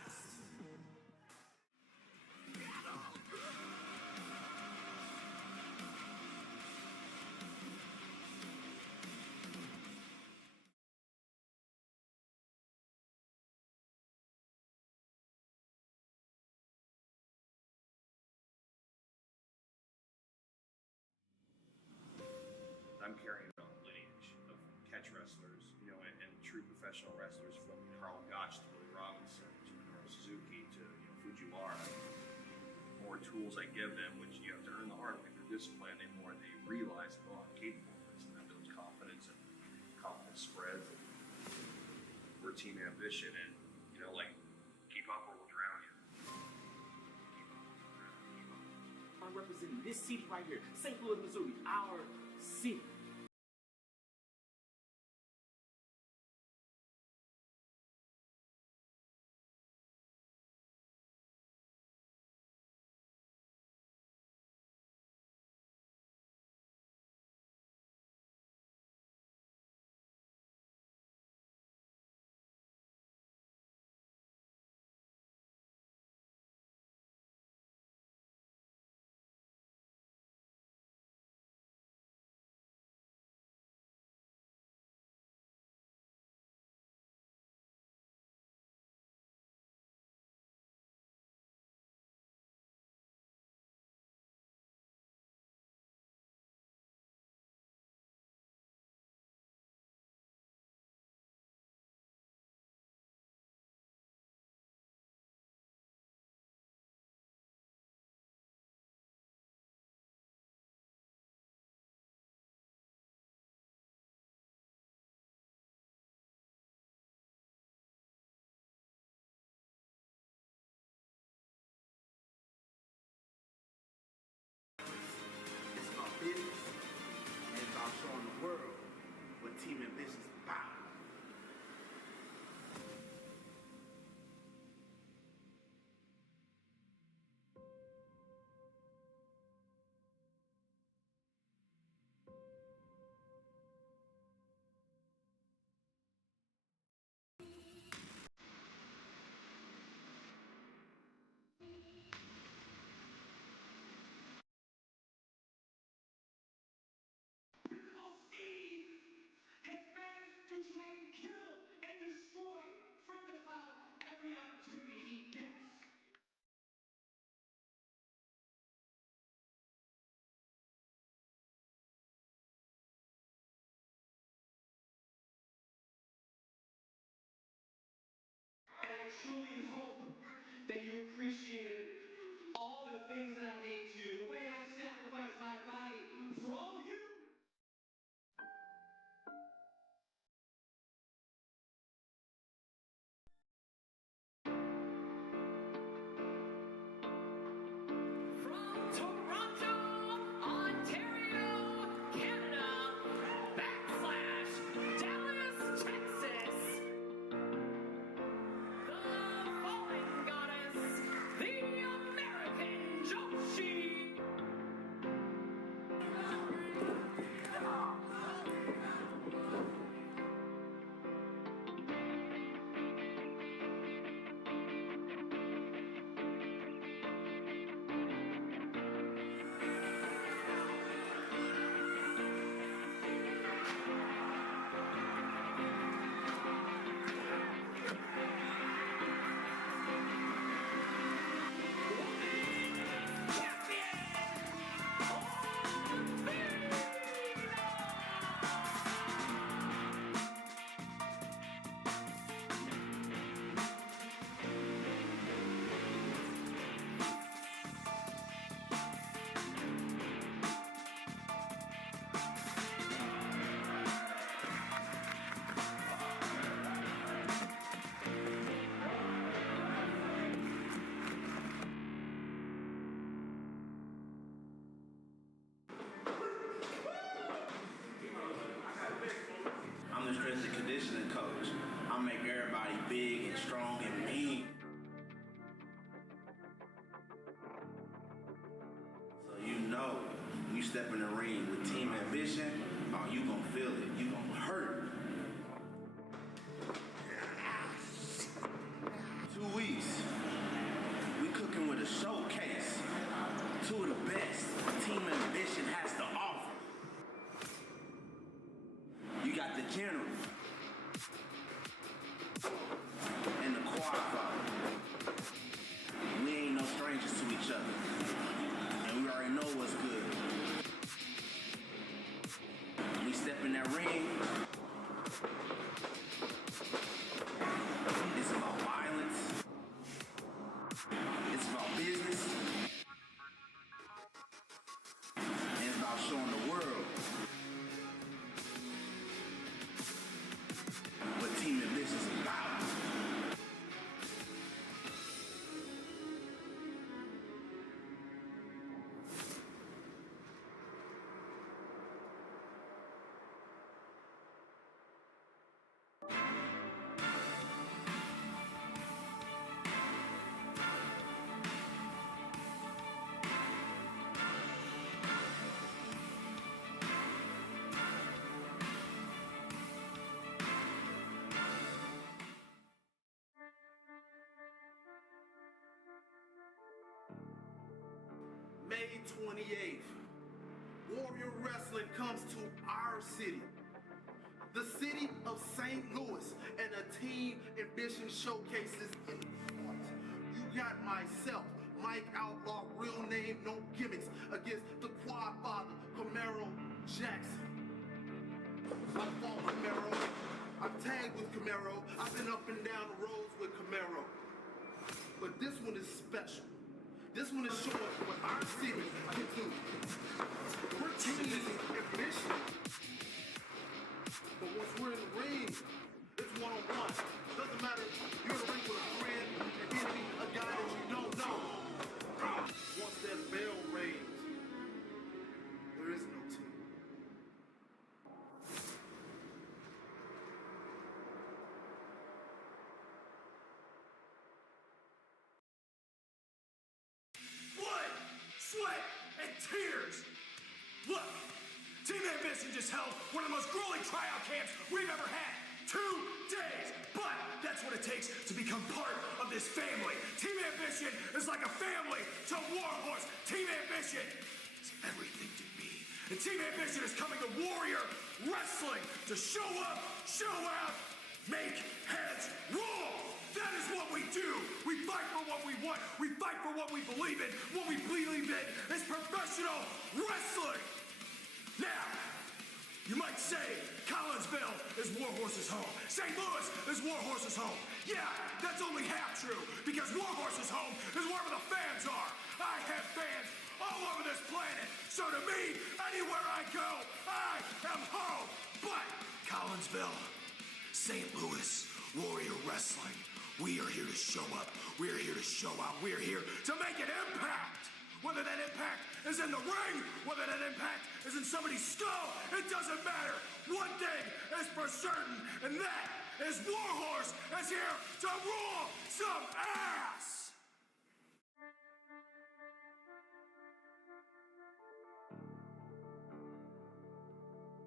I'm carrying on the lineage of catch wrestlers, and true professional wrestlers from Carl Gotch to Lee Robinson to Suzuki to Fujiwara. The more tools I give them, which you have to earn the hard way through discipline, the more they realize of what I'm capable of. And that builds confidence and confidence spreads, for team ambition, and keep up or we'll drown you. I'm representing this city right here, St. Louis, Missouri, our city. It's about business and about showing the world what team ambition is about. And I truly hope that you appreciate all the things that I made you, the way I sacrificed my body for all of you. From Toronto, Ontario, Canada, / Dallas, Texas. The falling goddess, the American Joshi. I'm the strength and conditioning coach. I make everybody big and strong and mean. So when you step in the ring with team ambition, oh, you gonna feel it. You gonna hurt. 28th, Warrior Wrestling comes to our city, the city of St. Louis, and a Team Ambition showcases in you got myself, Mike Outlaw, real name, no gimmicks, against the Quad Father, Camaro Jackson. I fought Camaro. I've tagged with Camaro. I've been up and down the roads with Camaro. But this one is special. This one is showing what our city can do. We're Team Ambition. But once we're in the ring, it's one-on-one. Doesn't matter if you're in the ring with a friend, an enemy, a guy that you don't know. Once that bell rings, there is no team. Blood, sweat, and tears. Look, Team Ambition just held one of the most grueling tryout camps we've ever had. 2 days. But that's what it takes to become part of this family. Team Ambition is like a family to Warhorse. Team Ambition is everything to me. And Team Ambition is coming to Warrior Wrestling to show up, show out, make heads roll. That is what we do. We fight for what we want. We fight for what we believe in. What we believe in is professional wrestling. Now, you might say Collinsville is Warhorse's home. St. Louis is Warhorse's home. Yeah, that's only half true, because Warhorse's home is wherever the fans are. I have fans all over this planet. So to me, anywhere I go, I am home. But Collinsville, St. Louis, Warrior Wrestling, we are here to show up. We are here to show out. We are here to make an impact. Whether that impact is in the ring, whether that impact is in somebody's skull, it doesn't matter. One thing is for certain, and that is Warhorse is here to rule some ass!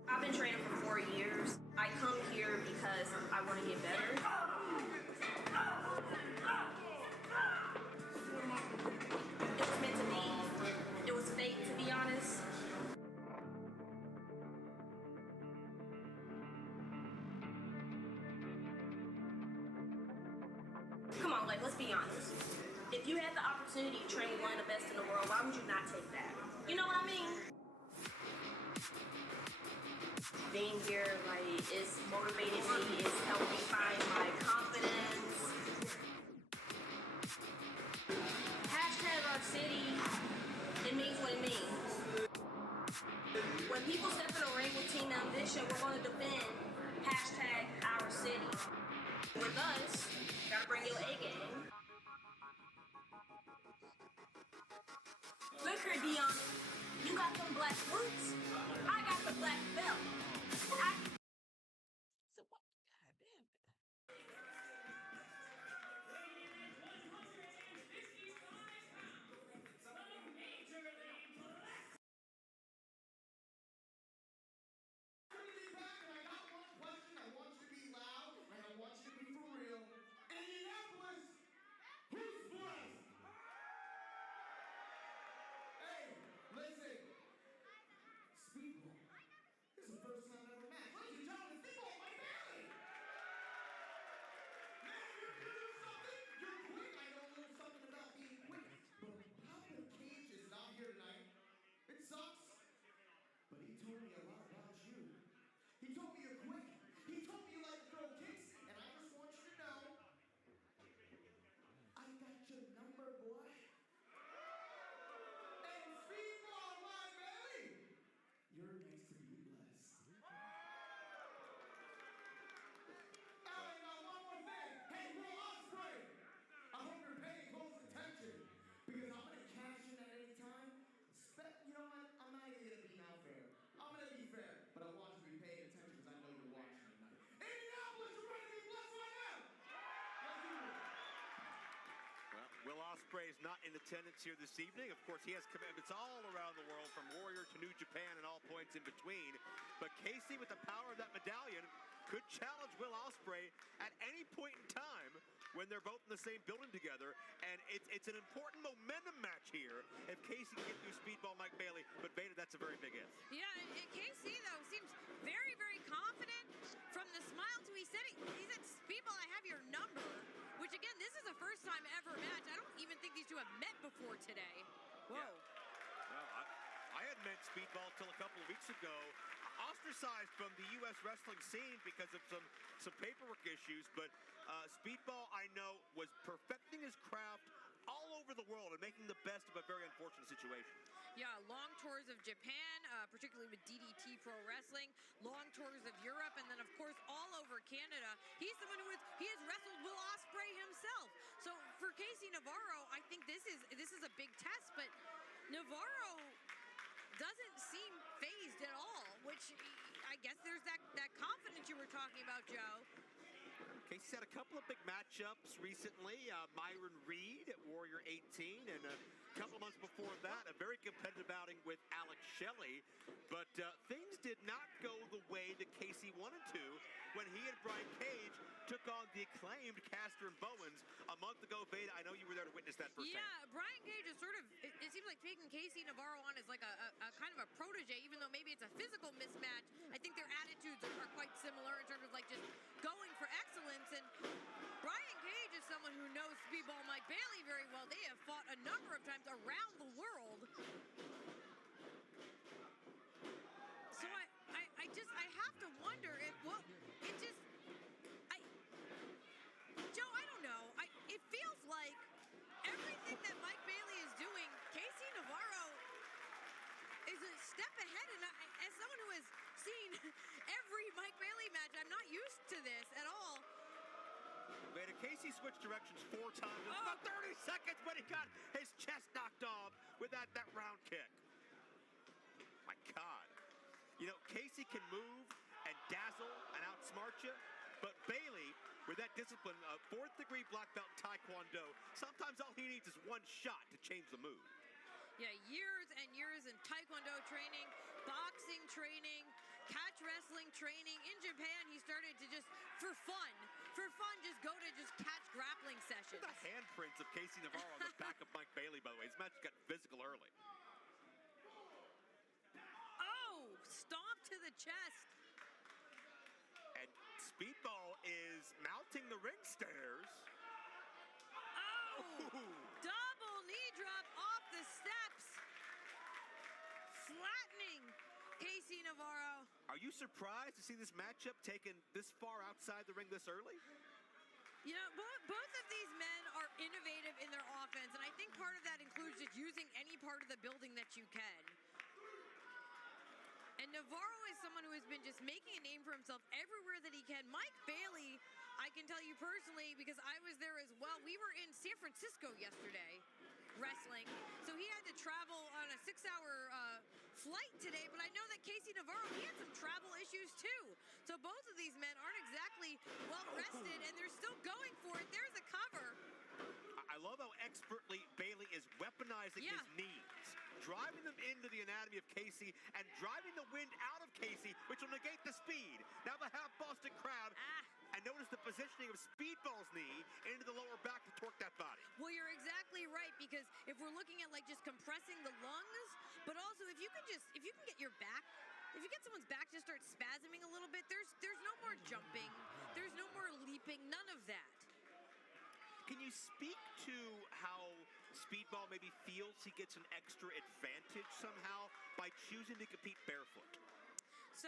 I've been training for 4 years. I come here because I want to get better. It was meant to be. It was fate, to be honest. Come on, let's be honest. If you had the opportunity to train one of the best in the world, why would you not take that? You know what I mean? Being here, it's motivated me, it's helped me find my confidence. Hashtag our city, it means what it means. When people step in the ring with Team Ambition, we're going to defend hashtag our city. With us, gotta bring your A game. Look here, Dion. You got them black boots. I got the black belt. Will Ospreay is not in attendance here this evening. Of course, he has commitments all around the world, from Warrior to New Japan and all points in between. But Casey, with the power of that medallion, could challenge Will Ospreay at any point in time when they're both in the same building together. And it's an important momentum match here if Casey can get through Speedball Mike Bailey. But Beta, that's a very big if. Yeah, and KC, though, seems very, very confident from the smile to he said, Speedball, I have your number. Which, again, this is a first-time ever match. I don't even think these two have met before today. Whoa. Yeah. Well, I hadn't met Speedball till a couple of weeks ago. Ostracized from the U.S. wrestling scene because of some paperwork issues, but Speedball, I know, was perfecting his craft all over the world and making the best of a very unfortunate situation. Yeah, long tours of Japan, particularly with DDT Pro Wrestling, long tours of Europe, and then, of course, all over Canada. He's someone he has wrestled Will Ospreay himself. So for Casey Navarro, I think this is a big test, but Navarro doesn't seem phased at all, which I guess there's that confidence you were talking about, Joe. Casey's had a couple of big matchups recently. Myron Reed at Warrior 18, and a couple of months before that, a very competitive outing with Alex Shelley. But things did not go the way that Casey wanted to when he and Brian Cage took on the acclaimed Caster and Bowens a month ago. Beta, I know you were there to witness that firsthand. Yeah, Brian Cage is sort of, it seems like taking Casey Navarro on as like a kind of a protege, even though maybe it's a physical mismatch. I think their attitudes are quite similar in terms of like just going for excellence. And Brian Cage is someone who knows Speedball Mike Bailey very well. They have fought a number of times around the world. So I have to wonder if, well, it just, Joe, I don't know. It feels like everything that Mike Bailey is doing, Casey Navarro is a step ahead. And as someone who has seen every Mike Bailey match, I'm not used to this at all. Beta, Casey switched directions 4 times in about 30 seconds, but he got his chest knocked off with that round kick. My God. You know, Casey can move and dazzle and outsmart you, but Bailey, with that discipline, 4th-degree black belt in Taekwondo, sometimes all he needs is one shot to change the mood. Yeah, years and years in Taekwondo training, boxing training, catch wrestling training. In Japan, he started to just, for fun, just go to just catch grappling sessions. The handprints of Casey Navarro on the back of Mike Bailey, by the way. His match got physical early. Oh, stomp to the chest. And Speedball is mounting the ring stairs. Oh, double knee drop off the steps. Flattening Casey Navarro. Are you surprised to see this matchup taken this far outside the ring this early? You know, both of these men are innovative in their offense, and I think part of that includes just using any part of the building that you can. And Navarro is someone who has been just making a name for himself everywhere that he can. Mike Bailey, I can tell you personally, because I was there as well. We were in San Francisco yesterday wrestling, so he had to travel on a 6-hour flight today, but I know that Casey Navarro, he had some travel issues too. So both of these men aren't exactly well rested, and they're still going for it. There's a cover. I love how expertly Bailey is weaponizing his knees, driving them into the anatomy of Casey and driving the wind out of Casey, which will negate the speed. Now the half-Boston crowd, and notice the positioning of Speedball's knee into the lower back to torque that body. Well, you're exactly right, because if we're looking at like just compressing the lungs, but also if you can get your back, if you get someone's back to start spasming a little bit, there's no more jumping, there's no more leaping, none of that. Can you speak to how Speedball maybe feels he gets an extra advantage somehow by choosing to compete barefoot? So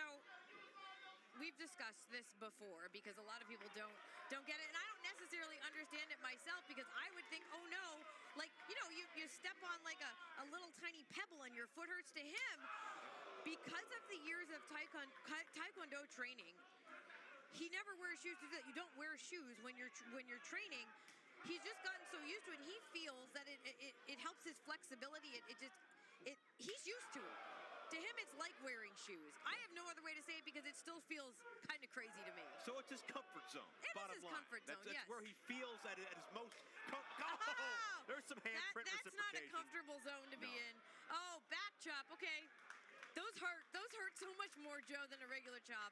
we've discussed this before, because a lot of people don't get it, and I don't necessarily understand it myself, because I would think, oh no, like, you know, you step on like a little tiny pebble and your foot hurts. To him, because of the years of Taekwondo training, he never wears shoes to do that. You don't wear shoes when you're training. He's just gotten so used to it, and he feels that it helps his flexibility. He's used to it. To him, it's like wearing shoes. I have no other way to say it, because it still feels kind of crazy to me. So it's his comfort zone. It is his comfort zone, yes. That's where he feels at his most comfortable. Oh, there's some handprint That's not a comfortable zone to be in. Oh, back chop. Okay, those hurt. Those hurt so much more, Joe, than a regular chop.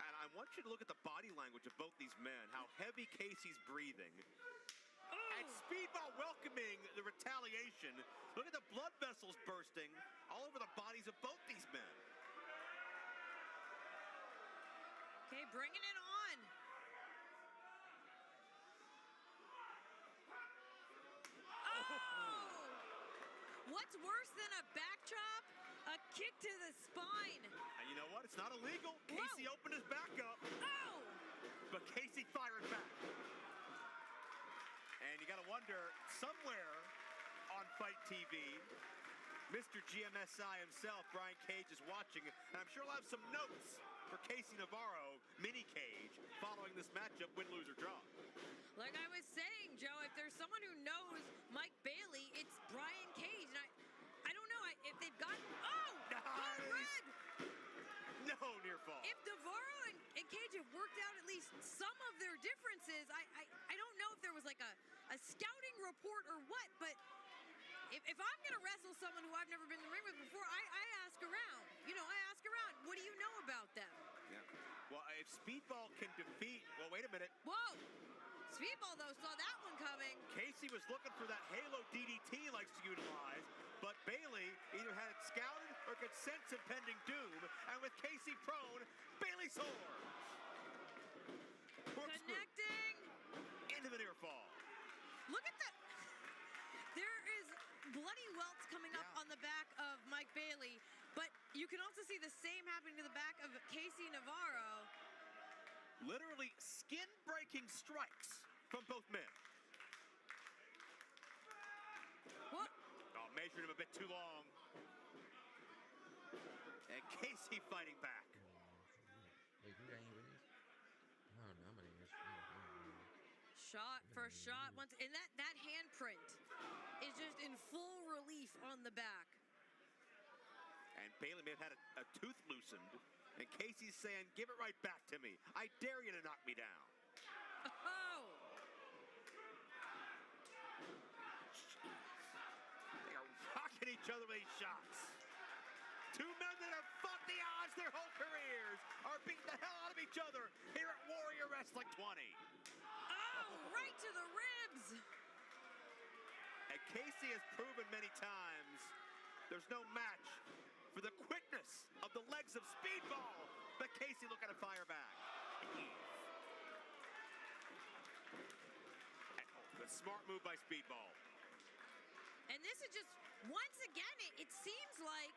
And I want you to look at the body language of both these men, how heavy Casey's breathing. And Speedball welcoming the retaliation. Look at the blood vessels bursting all over the bodies of both these men. Okay, bringing it on. Oh! What's worse than a back chop? A kick to the spine. And you know what? It's not illegal. Casey opened his back up. Oh! But Casey fired back. And you got to wonder, somewhere on Fight TV, Mr. GMSI himself, Brian Cage, is watching, and I'm sure he'll have some notes for Casey Navarro, mini Cage, following this matchup, win, lose, or draw. Like I was saying, Joe, if there's someone who knows Mike Bailey, it's Brian Cage. And I don't know if they've got. Oh! Hot red! No near fall. If Navarro and Cage have worked out at least some of their differences, I don't know if there was like a scouting report or what, but if I'm going to wrestle someone who I've never been in the ring with before, I ask around. You know, I ask around, what do you know about them? Yeah. Well, if Speedball can defeat, well, wait a minute. Whoa! Speedball, though, saw that one coming. Casey was looking for that Halo DDT he likes to utilize, but Bailey either had it scouted or could sense impending doom, and with Casey prone, Bailey soars. Connecting. Into the near fall. Look at that. There is bloody welts coming up on the back of Mike Bailey, but you can also see the same happening to the back of Casey Navarro. Literally skin-breaking strikes from both men. What? Oh, measured him a bit too long. And Casey fighting back. Wait, who got with this? I don't know. I'm gonna Shot for shot. Once, and that handprint is just in full relief on the back. And Bailey may have had a tooth loosened. And Casey's saying, give it right back to me. I dare you to knock me down. Oh! They are rocking each other with these shots. Two men that have fought the odds their whole careers are beating the hell out of each other here at Warrior Wrestling 20. Oh, right to the ribs. And Casey has proven many times there's no match for the quickness of the legs of Speedball, but Casey looking to fire back. The smart move by Speedball. And this is just, once again, it seems like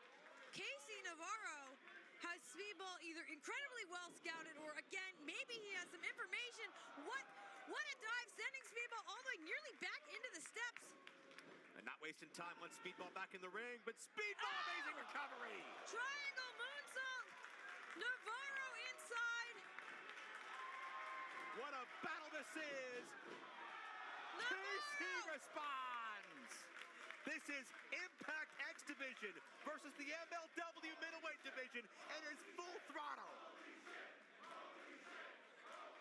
Casey Navarro has Speedball either incredibly well scouted or, again, maybe he has some information. What a dive, sending Speedball all the way nearly back into the steps. And not wasting time on Speedball back in the ring, but Speedball amazing recovery. Triangle moonsault. Navarro inside. What a battle this is. Navarro. Casey responds. This is Impact X Division versus the MLW Middleweight Division, and it's full throttle.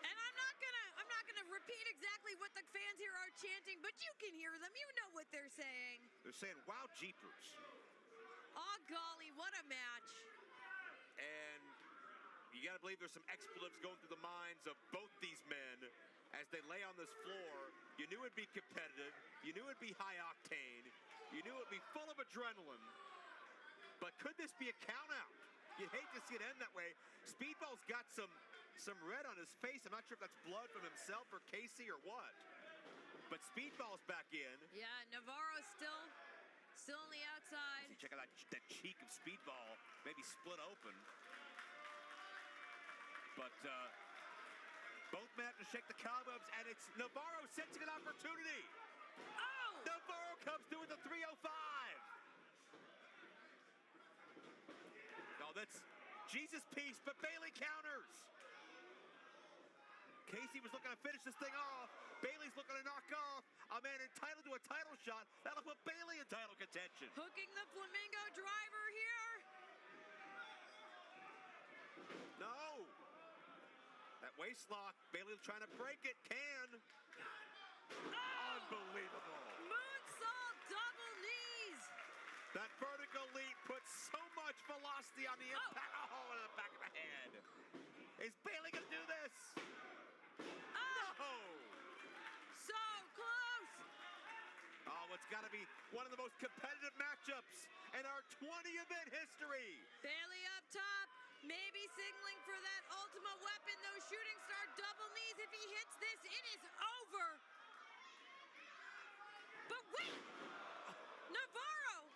And I'm not gonna repeat exactly what the fans here are chanting, but you can hear them. You know what they're saying. They're saying, wow, jeepers. Oh, golly, what a match. And you got to believe there's some expletives going through the minds of both these men as they lay on this floor. You knew it'd be competitive. You knew it'd be high octane. You knew it'd be full of adrenaline. But could this be a count out? You'd hate to see it end that way. Speedball's got some red on his face. I'm not sure if that's blood from himself or Casey or what. But Speedball's back in. Yeah, Navarro's still on the outside. See, check out that cheek of Speedball, maybe split open. But both men have to shake the cobwebs, and it's Navarro sensing an opportunity. Oh! Navarro comes through with a 305. No, that's Jesus piece, but Bailey counters. Casey was looking to finish this thing off. Bailey's looking to knock off a man entitled to a title shot. That'll put Bailey in title contention. Hooking the flamingo driver here. No. That waist lock, Bailey trying to break it, can. Oh! Unbelievable. Moonsault double knees. That vertical leap puts so much velocity on the impact. Oh, in the back of the head. Is Bailey going to got to be one of the most competitive matchups in our 20-event history. Bailey up top, maybe signaling for that ultimate weapon, those shooting star double knees. If he hits this, it is over. But wait, Navarro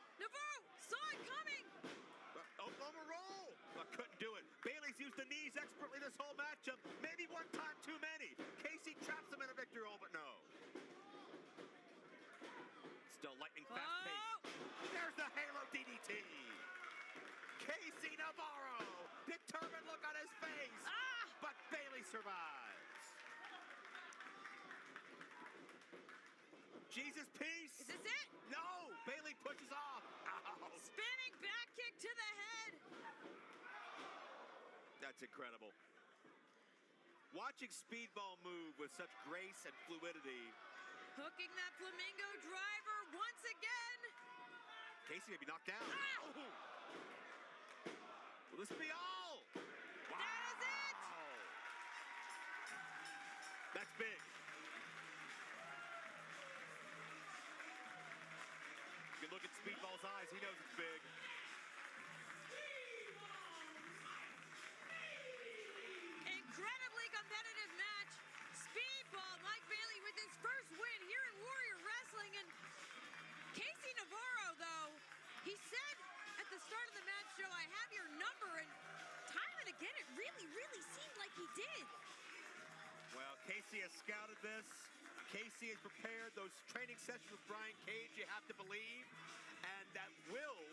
saw it coming. Oklahoma roll. Couldn't do it. Bailey's used the knees expertly this whole matchup. Maybe one time too many. Casey traps him in a victory hold, but no. Still lightning fast pace. There's the Halo DDT. Casey Navarro. Determined look on his face. But Bailey survives. Jesus peace. Is this it? No. Bailey pushes off. Ow. Spinning back kick to the head. That's incredible. Watching Speedball move with such grace and fluidity. Hooking that flamingo driver once again. Casey may be knocked down. Oh. Will this be all? Wow. That is it. That's big. You can look at Speedball's eyes. He knows it's big. Incredibly competitive match. Speedball, Mike Bailey with his first win here in Warrior Wrestling. And Casey Navarro, though, he said at the start of the match show, I have your number. And time and again, it really, really seemed like he did. Well, Casey has scouted this. Casey has prepared those training sessions with Brian Cage, you have to believe. And that will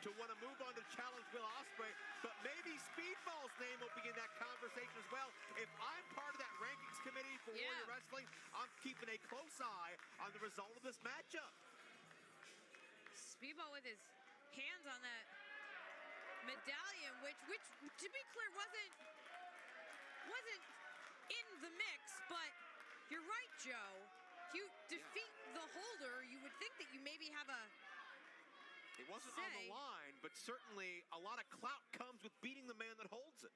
to want to move on to challenge Will Ospreay, but maybe Speedball's name will be in that conversation as well. If I'm part of that rankings committee for Warrior Wrestling, I'm keeping a close eye on the result of this matchup. Speedball with his hands on that medallion, which to be clear wasn't in the mix, but you're right, Joe. If you defeat the holder, you would think that you maybe have a It wasn't on the line, but certainly a lot of clout comes with beating the man that holds it.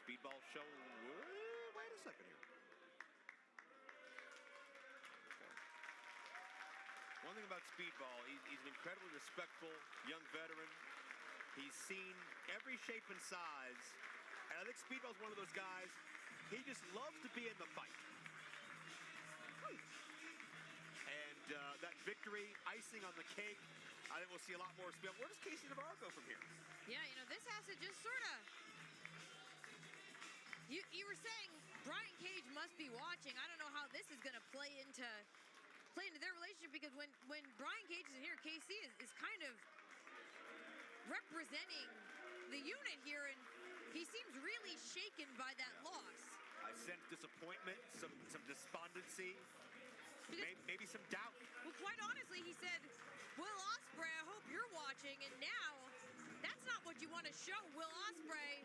Speedball showing, wait a second here. Okay. One thing about Speedball, he's an incredibly respectful young veteran. He's seen every shape and size, and I think Speedball's one of those guys, he just loves to be in the fight. And that victory, icing on the cake, I think we'll see a lot more Speedball. Where does Casey Navarro go from here? Yeah, this has to just sort of... You were saying Brian Cage must be watching. I don't know how this is going to play into their relationship, because when Brian Cage is here, KC is kind of representing the unit here, and he seems really shaken by that loss. I sense disappointment, some despondency. Maybe some doubt. Well, quite honestly, he said, Will Ospreay, I hope you're watching. And now, that's not what you want to show, Will Ospreay.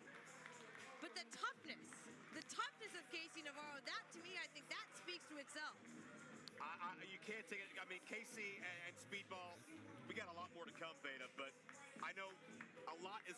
But the toughness of Casey Navarro, that to me, I think that speaks to itself. You can't take it. I mean, Casey and Speedball, we got a lot more to come, Beta. But I know a lot is going to